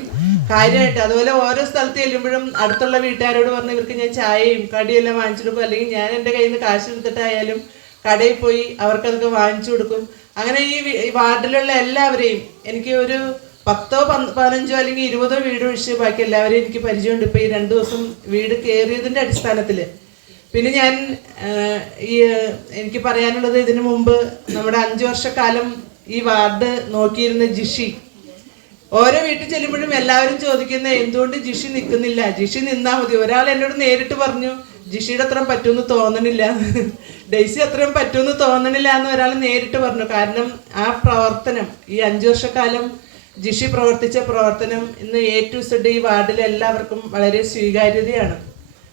കാര്യമായിട്ട്. അതുപോലെ ഓരോ സ്ഥലത്ത് ചെല്ലുമ്പോഴും അടുത്തുള്ള വീട്ടുകാരോട് പറഞ്ഞ് ഇവർക്ക് ഞാൻ ചായയും കടിയെല്ലാം വാങ്ങിച്ചു കൊടുക്കും. അല്ലെങ്കിൽ ഞാൻ എൻ്റെ കയ്യിൽ നിന്ന് കാശ് എടുത്തിട്ടായാലും കടയിൽ പോയി അവർക്കതൊക്കെ വാങ്ങിച്ചു കൊടുക്കും. അങ്ങനെ ഈ വാർഡിലുള്ള എല്ലാവരെയും എനിക്ക് ഒരു 10, 15 അല്ലെങ്കിൽ 20 വീട് ഒഴിച്ച് ബാക്കി എല്ലാവരെയും എനിക്ക് പരിചയമുണ്ട്. ഇപ്പോൾ ഈ 2 ദിവസം വീട് കയറിയതിൻ്റെ അടിസ്ഥാനത്തിൽ. പിന്നെ ഞാൻ എനിക്ക് പറയാനുള്ളത്, ഇതിനു മുമ്പ് നമ്മുടെ 5 വർഷക്കാലം ഈ വാർഡ് നോക്കിയിരുന്ന ജിഷി, ഓരോ വീട്ടിൽ ചെല്ലുമ്പോഴും എല്ലാവരും ചോദിക്കുന്നത് എന്തുകൊണ്ട് ജിഷി നിൽക്കുന്നില്ല, ജിഷി നിന്നാൽ മതി. ഒരാൾ എന്നോട് നേരിട്ട് പറഞ്ഞു ജിഷിയുടെ അത്രയും പറ്റുമെന്ന് തോന്നണില്ല, ഡെയ്സി അത്രയും പറ്റുമെന്ന് തോന്നണില്ല എന്ന് ഒരാൾ നേരിട്ട് പറഞ്ഞു. കാരണം ആ പ്രവർത്തനം, ഈ 5 വർഷക്കാലം ജിഷി പ്രവർത്തിച്ച പ്രവർത്തനം ഇന്ന് A to Z ഈ വാർഡിലെ എല്ലാവർക്കും വളരെ സ്വീകാര്യതയാണ്.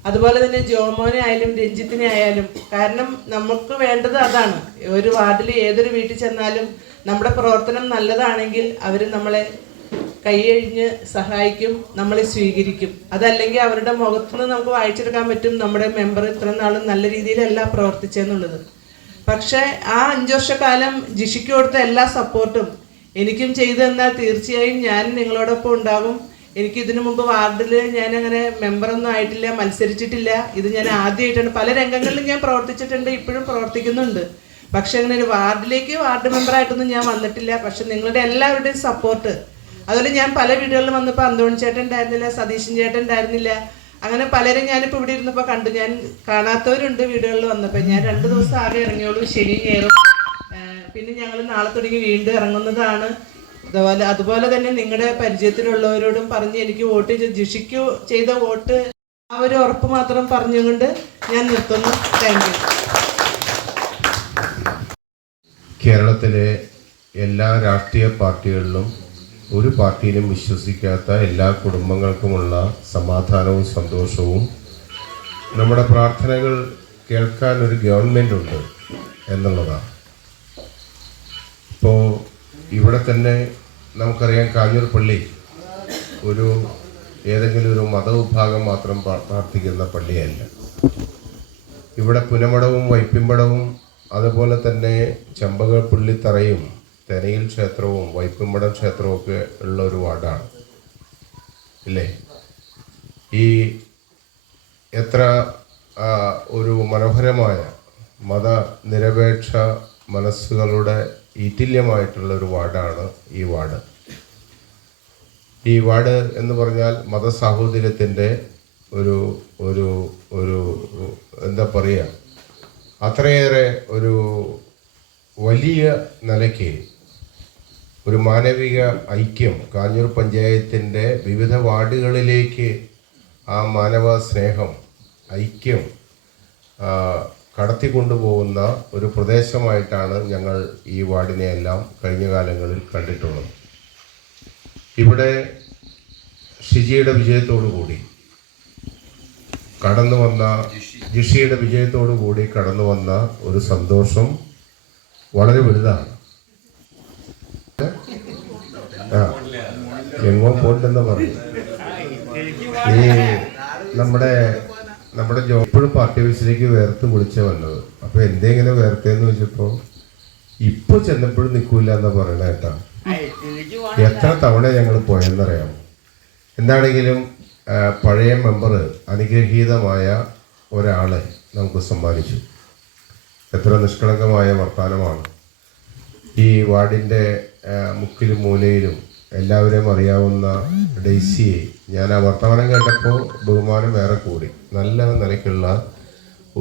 അതുപോലെ തന്നെ ജോമോനെ ആയാലും രഞ്ജിത്തിനെ ആയാലും. കാരണം നമുക്ക് വേണ്ടത് അതാണ്. ഒരു വാർഡിൽ ഏതൊരു വീട്ടിൽ ചെന്നാലും നമ്മുടെ പ്രവർത്തനം നല്ലതാണെങ്കിൽ അവർ നമ്മളെ കൈയഴിഞ്ഞ് സഹായിക്കും, നമ്മളെ സ്വീകരിക്കും. അതല്ലെങ്കിൽ അവരുടെ മുഖത്തുനിന്ന് നമുക്ക് വായിച്ചെടുക്കാൻ പറ്റും നമ്മുടെ മെമ്പർ ഇത്ര നാളും നല്ല രീതിയിലല്ല പ്രവർത്തിച്ചെന്നുള്ളത്. പക്ഷേ ആ 5 വർഷക്കാലം ജിഷിക്ക് കൊടുത്ത എല്ലാ സപ്പോർട്ടും എനിക്കും ചെയ്തു തന്നാൽ തീർച്ചയായും ഞാൻ നിങ്ങളോടൊപ്പം ഉണ്ടാകും. എനിക്ക് ഇതിനു മുമ്പ് വാർഡിൽ ഞാൻ അങ്ങനെ മെമ്പറൊന്നും ആയിട്ടില്ല, മത്സരിച്ചിട്ടില്ല. ഇത് ഞാൻ ആദ്യമായിട്ടാണ്. പല രംഗങ്ങളിലും ഞാൻ പ്രവർത്തിച്ചിട്ടുണ്ട്, ഇപ്പോഴും പ്രവർത്തിക്കുന്നുണ്ട്. പക്ഷെ അങ്ങനെ ഒരു വാർഡ് മെമ്പറായിട്ടൊന്നും ഞാൻ വന്നിട്ടില്ല. പക്ഷെ നിങ്ങളുടെ എല്ലാവരുടെയും സപ്പോർട്ട്, അതുപോലെ ഞാൻ പല വീടുകളിലും വന്നപ്പോൾ അന്തോണി ചേട്ടൻ ഉണ്ടായിരുന്നില്ല, സതീശൻ ചേട്ടൻ ഉണ്ടായിരുന്നില്ല. അങ്ങനെ പലരും ഞാനിപ്പോൾ ഇവിടെ ഇരുന്നപ്പോൾ കണ്ടു. ഞാൻ കാണാത്തവരുണ്ട് വീടുകളിൽ വന്നപ്പോൾ. ഞാൻ 2 ദിവസം ആകെ ഇറങ്ങിയോളൂ, ശനിയും ഞായറും. പിന്നെ ഞങ്ങൾ നാളെ തുടങ്ങി വീണ്ടും ഇറങ്ങുന്നതാണ്. അതുപോലെ തന്നെ നിങ്ങളുടെ പരിചയത്തിലുള്ളവരോടും പറഞ്ഞ് എനിക്ക് വോട്ട് ജിഷിക്ക് ചെയ്ത വോട്ട് ആ ഒരു ഉറപ്പ് മാത്രം പറഞ്ഞുകൊണ്ട് ഞാൻ നിർത്തുന്നു. Thank you. കേരളത്തിലെ എല്ലാ രാഷ്ട്രീയ പാർട്ടികളിലും ഒരു പാർട്ടിയിലും വിശ്വസിക്കാത്ത എല്ലാ കുടുംബങ്ങൾക്കുമുള്ള സമാധാനവും സന്തോഷവും നമ്മുടെ പ്രാർത്ഥനകൾ കേൾക്കാൻ ഒരു ഗവൺമെൻറ് ഉണ്ട് എന്നുള്ളതാണ്. ഇപ്പോൾ ഇവിടെ തന്നെ നമുക്കറിയാം, കാഞ്ഞൂർ പള്ളി ഏതെങ്കിലും ഒരു മതവിഭാഗം മാത്രം പ്രാർത്ഥിക്കുന്ന പള്ളിയല്ല. ഇവിടെ പുനമടവും വൈപ്പിമ്പടവും അതുപോലെ തന്നെ ചെമ്പകപ്പള്ളിത്തറയും തെനയിൽ ക്ഷേത്രവും വൈപ്പിമ്പടം ക്ഷേത്രവും ഒക്കെ ഉള്ള ഒരു വാർഡാണ് ഇല്ലേ? ഈ എത്ര ഒരു മനോഹരമായ മതനിരപേക്ഷ മനസ്സുകളുടെ ഈറ്റില്യമായിട്ടുള്ളൊരു വാർഡാണ് ഈ വാർഡ്. ഈ വാർഡ് എന്ന് പറഞ്ഞാൽ മതസാഹോദര്യത്തിൻ്റെ ഒരു ഒരു ഒരു എന്താ പറയുക, അത്രയേറെ ഒരു വലിയ നിലയ്ക്ക് ഒരു മാനവിക ഐക്യം കാഞ്ഞൂർ പഞ്ചായത്തിൻ്റെ വിവിധ വാർഡുകളിലേക്ക് ആ മാനവ സ്നേഹം ഐക്യം കടത്തിക്കൊണ്ടുപോകുന്ന ഒരു പ്രദേശമായിട്ടാണ് ഞങ്ങൾ ഈ വാർഡിനെയെല്ലാം കഴിഞ്ഞ കാലങ്ങളിൽ കണ്ടിട്ടുള്ളത്. ഇവിടെ ഷിജിയുടെ വിജയത്തോടു കൂടി കടന്നു വന്ന ജിഷിയുടെ വിജയത്തോടു കൂടി കടന്നു വന്ന ഒരു സന്തോഷം വളരെ വലുതാണ്. എങ്ങോ പോണ്ടെന്ന് പറഞ്ഞു. ഈ നമ്മുടെ എപ്പോഴും പാർട്ടി ഓഫീസിലേക്ക് വേർത്ത് വിളിച്ച വന്നത്. അപ്പൊ എന്തെങ്കിലും വേർത്തേന്ന് വെച്ചപ്പോ ഇപ്പൊ ചെന്നപ്പോഴും നിൽക്കൂല എന്നാ പറയണ കേട്ടാ. എത്ര തവണ ഞങ്ങൾ പോയെന്നറിയാം. എന്താണെങ്കിലും പഴയ മെമ്പർ അനുഗ്രഹീതമായ ഒരാളെ നമുക്ക് സമ്മാനിച്ചു. എത്ര നിഷ്കളങ്കമായ വർത്തമാനമാണ്. ഈ വാർഡിൻ്റെ മുക്കിലും മൂലയിലും എല്ലാവരെയും അറിയാവുന്ന ഡെയ്സിയെ ഞാൻ ആ വർത്തമാനം കേട്ടപ്പോൾ ബഹുമാനം ഏറെ കൂടി. നല്ല നിലയ്ക്കുള്ള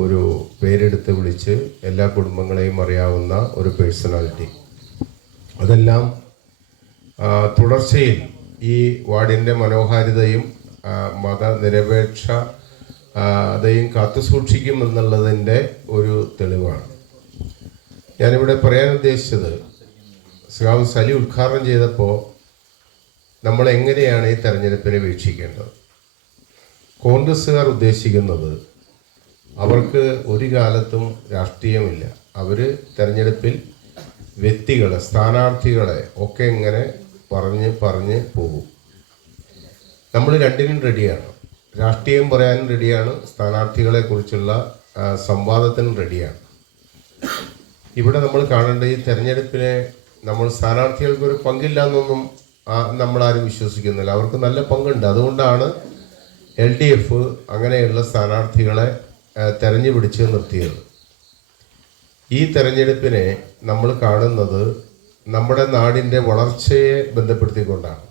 ഒരു പേരെടുത്ത് വിളിച്ച് എല്ലാ കുടുംബങ്ങളെയും അറിയാവുന്ന ഒരു പേഴ്സണാലിറ്റി. അതെല്ലാം തുടർച്ചയിൽ ഈ വാർഡിൻ്റെ മനോഹാരിതയും മതനിരപേക്ഷതയും കാത്തുസൂക്ഷിക്കുമെന്നുള്ളതിൻ്റെ ഒരു തെളിവാണ്. ഞാനിവിടെ പറയാൻ ഉദ്ദേശിച്ചത്, ശ്രീ സലി ഉദ്ഘാടനം ചെയ്തപ്പോൾ നമ്മൾ എങ്ങനെയാണ് ഈ തെരഞ്ഞെടുപ്പിനെ വീക്ഷിക്കേണ്ടത്. കോൺഗ്രസ്സുകാർ ഉദ്ദേശിക്കുന്നത് അവർക്ക് ഒരു കാലത്തും രാഷ്ട്രീയമില്ല. അവർ തെരഞ്ഞെടുപ്പിൽ വ്യക്തികളെ, സ്ഥാനാർത്ഥികളെ ഒക്കെ ഇങ്ങനെ പറഞ്ഞ് പോകും. നമ്മൾ രണ്ടിനും റെഡിയാണ്. രാഷ്ട്രീയം പറയാനും റെഡിയാണ്, സ്ഥാനാർത്ഥികളെ കുറിച്ചുള്ള സംവാദത്തിനും റെഡിയാണ്. ഇവിടെ നമ്മൾ കാണേണ്ട ഈ തെരഞ്ഞെടുപ്പിനെ നമ്മൾ സ്ഥാനാർത്ഥികൾക്കൊരു പങ്കില്ല എന്നൊന്നും നമ്മളാരും വിശ്വസിക്കുന്നില്ല. അവർക്ക് നല്ല പങ്കുണ്ട്. അതുകൊണ്ടാണ് LDF അങ്ങനെയുള്ള സ്ഥാനാർത്ഥികളെ തെരഞ്ഞു പിടിച്ച് നിർത്തിയത്. ഈ തെരഞ്ഞെടുപ്പിനെ നമ്മൾ കാണുന്നത് നമ്മുടെ നാടിൻ്റെ വളർച്ചയെ ബന്ധപ്പെടുത്തിക്കൊണ്ടാണ്.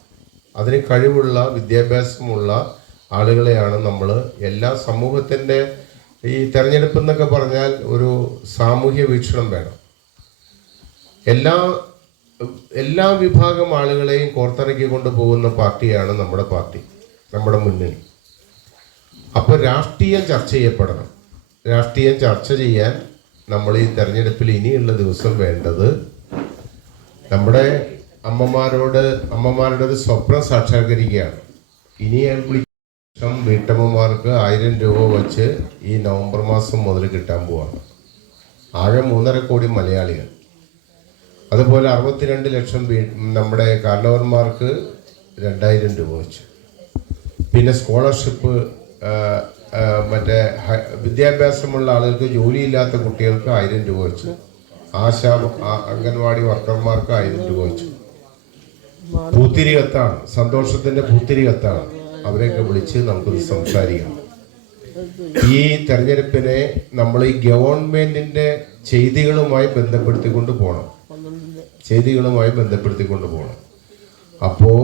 അതിന് കഴിവുള്ള വിദ്യാഭ്യാസമുള്ള ആളുകളെയാണ് നമ്മൾ എല്ലാ സമൂഹത്തിൻ്റെ ഈ തെരഞ്ഞെടുപ്പ് എന്നൊക്കെ പറഞ്ഞാൽ ഒരു സാമൂഹ്യ വീക്ഷണം വേണം. എല്ലാ വിഭാഗം ആളുകളെയും കോർത്തിണക്കി കൊണ്ടുപോകുന്ന പാർട്ടിയാണ് നമ്മുടെ പാർട്ടി, നമ്മുടെ മുന്നണി. അപ്പോൾ രാഷ്ട്രീയം ചർച്ച ചെയ്യപ്പെടണം. രാഷ്ട്രീയം ചർച്ച ചെയ്യാൻ നമ്മൾ ഈ തെരഞ്ഞെടുപ്പിൽ ഇനിയുള്ള ദിവസം വേണ്ടത് നമ്മുടെ അമ്മമാരുടെ ഒരു സ്വപ്നം സാക്ഷാത്കരിക്കുകയാണ്. ഇനി വീട്ടമ്മമാർക്ക് 1000 രൂപ വച്ച് ഈ നവംബർ മാസം മുതൽ കിട്ടാൻ പോവാണ്. ആകെ 3.5 കോടി മലയാളികൾ. അതുപോലെ 62 ലക്ഷം നമ്മുടെ കാരണവന്മാർക്ക് 2000 രൂപ വെച്ച്. പിന്നെ സ്കോളർഷിപ്പ്, മറ്റേ വിദ്യാഭ്യാസമുള്ള ആളുകൾക്ക്, ജോലിയില്ലാത്ത കുട്ടികൾക്ക് 1000 രൂപ വെച്ച്. അംഗൻവാടി വർക്കർമാർക്ക് 1000 രൂപ വെച്ചു. പൂത്തിരി കത്താണ്, സന്തോഷത്തിന്റെ പൂത്തിരി കത്താണ്. അവരെയൊക്കെ വിളിച്ച് നമുക്കൊന്ന് സംസാരിക്കാം. ഈ തെരഞ്ഞെടുപ്പിനെ നമ്മൾ ഈ ഗവൺമെന്റിന്റെ ചെയ്തികളുമായി ബന്ധപ്പെടുത്തിക്കൊണ്ട് പോകണം. അപ്പോൾ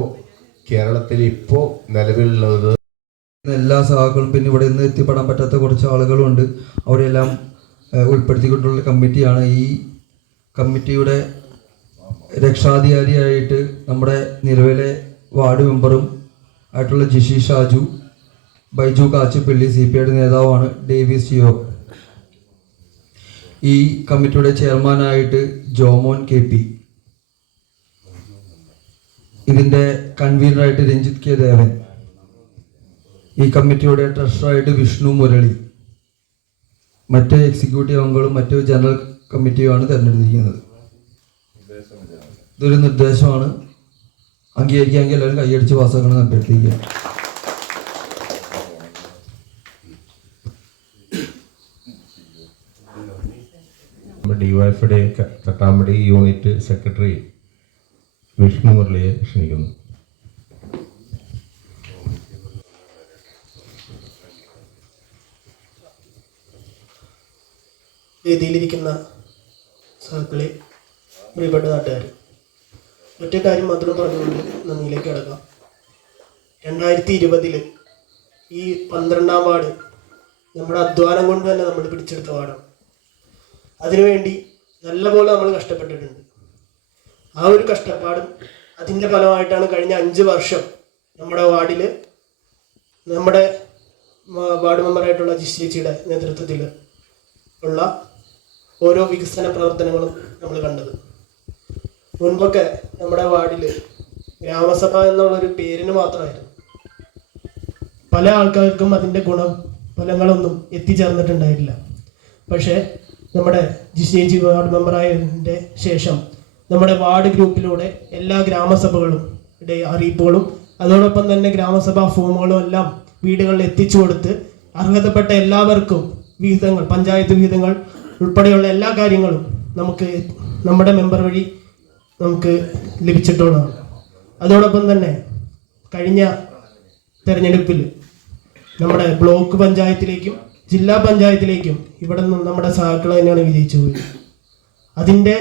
കേരളത്തിൽ ഇപ്പോൾ നിലവിലുള്ളത് എല്ലാ സഹാക്കളും പിന്നെ ഇവിടെ നിന്ന് എത്തിപ്പെടാൻ പറ്റാത്ത കുറച്ച് ആളുകളുണ്ട്. അവരെല്ലാം ഉൾപ്പെടുത്തിക്കൊണ്ടുള്ള കമ്മിറ്റിയാണ്. ഈ കമ്മിറ്റിയുടെ രക്ഷാധികാരിയായിട്ട് നമ്മുടെ നിലവിലെ വാർഡ് മെമ്പറും ആയിട്ടുള്ള ജിഷി ഷാജു, ബൈജു കാച്ചിപ്പള്ളി CPIയുടെ നേതാവാണ് ഡേവിസ് ജിയോ. ഈ കമ്മിറ്റിയുടെ ചെയർമാനായിട്ട് ജോമോൻ KP, ഇതിൻ്റെ കൺവീനറായിട്ട് രഞ്ജിത്ത് K ദേവൻ, ഈ കമ്മിറ്റിയുടെ ട്രഷററായിട്ട് വിഷ്ണു മുരളി, മറ്റ് എക്സിക്യൂട്ടീവ് അംഗങ്ങളും മറ്റ് ജനറൽ കമ്മിറ്റിയുമാണ് തിരഞ്ഞെടുത്തിരിക്കുന്നത്. ഇതൊരു നിർദ്ദേശമാണ്. അംഗീകരിക്കാമെങ്കിൽ എല്ലാവരും കൈയടിച്ച് പാസ്സാക്കണമെന്ന് അഭ്യർത്ഥിക്കുക. DYFയുടെ തട്ടാമ്പടി യൂണിറ്റ് സെക്രട്ടറി വിഷ്ണു മുരളിയെ ക്ഷണിക്കുന്നു. വേദിയിലിരിക്കുന്ന സഹകളെ, പ്രിയപ്പെട്ട നാട്ടുകാർ, ഒറ്റ കാര്യം മാത്രം പറഞ്ഞുകൊണ്ട് നന്ദിയിലേക്ക് കടക്കാം. 2020 ഈ 12ാം വാർഡ് നമ്മുടെ അധ്വാനം കൊണ്ട് തന്നെ നമ്മൾ പിടിച്ചെടുത്ത വാർഡാണ്. അതിനുവേണ്ടി നല്ലപോലെ നമ്മൾ കഷ്ടപ്പെട്ടിട്ടുണ്ട്. ആ ഒരു കഷ്ടപ്പാടും അതിൻ്റെ ഫലമായിട്ടാണ് കഴിഞ്ഞ 5 വർഷം നമ്മുടെ വാർഡിൽ നമ്മുടെ വാർഡ് മെമ്പറായിട്ടുള്ള ജിഷി ചേച്ചിയുടെ നേതൃത്വത്തിൽ ഉള്ള ഓരോ വികസന പ്രവർത്തനങ്ങളും നമ്മൾ കണ്ടത്. മുൻപൊക്കെ നമ്മുടെ വാർഡിൽ ഗ്രാമസഭ എന്നുള്ളൊരു പേരിന് മാത്രമായിരുന്നു. പല ആൾക്കാർക്കും അതിൻ്റെ ഗുണഫലങ്ങളൊന്നും എത്തിച്ചേർന്നിട്ടുണ്ടായിട്ടില്ല. പക്ഷേ നമ്മുടെ ജിഷി ചേച്ചി വാർഡ് മെമ്പറായതിൻ്റെ ശേഷം നമ്മുടെ വാർഡ് ഗ്രൂപ്പിലൂടെ എല്ലാ ഗ്രാമസഭകളും അറിയിപ്പുകളും അതോടൊപ്പം തന്നെ ഗ്രാമസഭാ ഫോമുകളും എല്ലാം വീടുകളിൽ എത്തിച്ചു കൊടുത്ത് അർഹതപ്പെട്ട എല്ലാവർക്കും വിഹിതങ്ങൾ, പഞ്ചായത്ത് വിഹിതങ്ങൾ ഉൾപ്പെടെയുള്ള എല്ലാ കാര്യങ്ങളും നമുക്ക് നമ്മുടെ മെമ്പർ വഴി നമുക്ക് ലഭിച്ചിട്ടുള്ളതാണ്. അതോടൊപ്പം തന്നെ കഴിഞ്ഞ തെരഞ്ഞെടുപ്പിൽ നമ്മുടെ ബ്ലോക്ക് പഞ്ചായത്തിലേക്കും ജില്ലാ പഞ്ചായത്തിലേക്കും ഇവിടെ നിന്നും നമ്മുടെ സഹാക്കൾ തന്നെയാണ് വിജയിച്ചു പോയത്. അതിൻ്റെ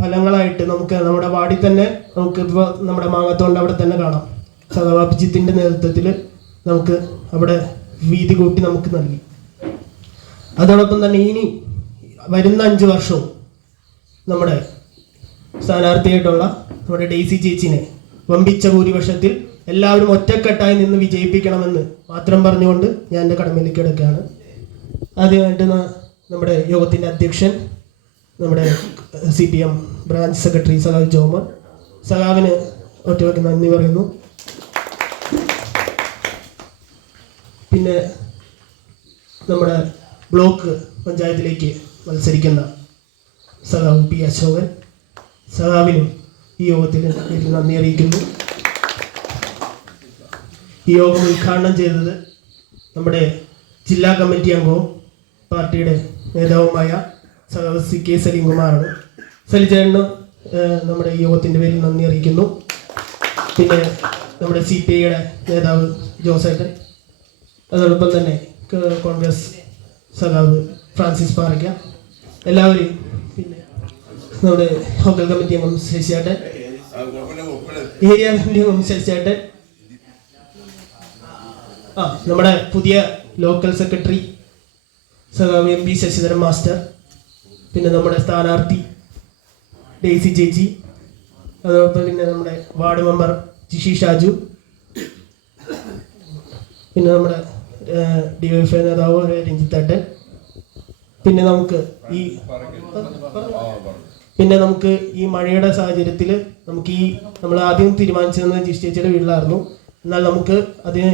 ഫലങ്ങളായിട്ട് നമുക്ക് നമ്മുടെ വാർഡിൽ തന്നെ നമുക്ക് ഇപ്പോൾ നമ്മുടെ മാങ്ങത്തോണ്ട് അവിടെ തന്നെ കാണാം. സഹവാഭിജിത്തിൻ്റെ നേതൃത്വത്തിൽ നമുക്ക് അവിടെ വീതി കൂട്ടി നമുക്ക് നൽകി. അതോടൊപ്പം തന്നെ ഇനി വരുന്ന 5 വർഷവും നമ്മുടെ സ്ഥാനാർത്ഥിയായിട്ടുള്ള നമ്മുടെ ഡെയ്സി ചേച്ചിനെ വമ്പിച്ച ഭൂരിപക്ഷത്തിൽ എല്ലാവരും ഒറ്റക്കെട്ടായി നിന്ന് വിജയിപ്പിക്കണമെന്ന് മാത്രം പറഞ്ഞുകൊണ്ട് ഞാൻ എൻ്റെ കടമയിലേക്ക് കിടക്കുകയാണ്. ആദ്യമായിട്ട് നമ്മുടെ യോഗത്തിൻ്റെ അധ്യക്ഷൻ നമ്മുടെ CPM ബ്രാഞ്ച് സെക്രട്ടറി സഖാവ് ജോമൻ സഖാവിന് ഒറ്റവയ്ക്ക് നന്ദി പറയുന്നു. പിന്നെ നമ്മുടെ ബ്ലോക്ക് പഞ്ചായത്തിലേക്ക് മത്സരിക്കുന്ന സഖാവ് P. അശോകൻ സഖാവിനും ഈ യോഗത്തിൽ നന്ദി അറിയിക്കുന്നു. ഈ യോഗം ഉദ്ഘാടനം ചെയ്തത് നമ്മുടെ ജില്ലാ കമ്മിറ്റി അംഗവും പാർട്ടിയുടെ നേതാവുമായ സഖാവ് CK സലീംകുമാറാണ്. സലിചേട്ടനും നമ്മുടെ ഈ യോഗത്തിൻ്റെ പേരിൽ നന്ദി അറിയിക്കുന്നു. പിന്നെ നമ്മുടെ CPIയുടെ നേതാവ് ജോസേട്ടൻ, അതോടൊപ്പം തന്നെ കോൺഗ്രസ് സഖാവ് ഫ്രാൻസിസ് പാറയ്ക്ക, എല്ലാവരെയും, പിന്നെ നമ്മുടെ ലോക്കൽ കമ്മിറ്റി അംഗം ശശിചേട്ടൻ, ഏരിയ കമ്മിറ്റി അംഗം ശശിചേട്ടൻ, നമ്മുടെ പുതിയ ലോക്കൽ സെക്രട്ടറി സഖാവ് MP ശശിധരൻ മാസ്റ്റർ, പിന്നെ നമ്മുടെ സ്ഥാനാർത്ഥി ഡെയ്സി ചേച്ചി, അതോടൊപ്പം പിന്നെ നമ്മുടെ വാർഡ് മെമ്പർ ജിഷി ഷാജു, പിന്നെ നമ്മുടെ DYFI നേതാവ് രഞ്ജിത്തേട്ടൻ, പിന്നെ നമുക്ക് ഈ മഴയുടെ സാഹചര്യത്തിൽ നമ്മൾ ആദ്യം തീരുമാനിച്ചതെന്ന് ജിഷി ചേച്ചിയുടെ വീട്ടിലായിരുന്നു. എന്നാൽ നമുക്ക്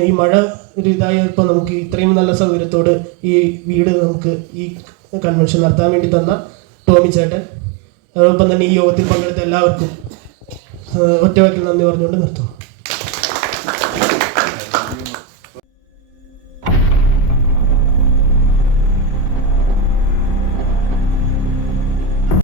ഈ മഴ ഒരു ഇതായപ്പോൾ നമുക്ക് ഇത്രയും നല്ല സൗകര്യത്തോട് ഈ വീട് നമുക്ക് ഈ കൺവെൻഷൻ നടത്താൻ വേണ്ടി തന്ന ടോമി ചേട്ടൻ, അതോടൊപ്പം തന്നെ ഈ യോഗത്തിൽ പങ്കെടുത്ത എല്ലാവർക്കും ഒറ്റവാക്കിൽ നന്ദി പറഞ്ഞുകൊണ്ട് നിർത്തുന്നു.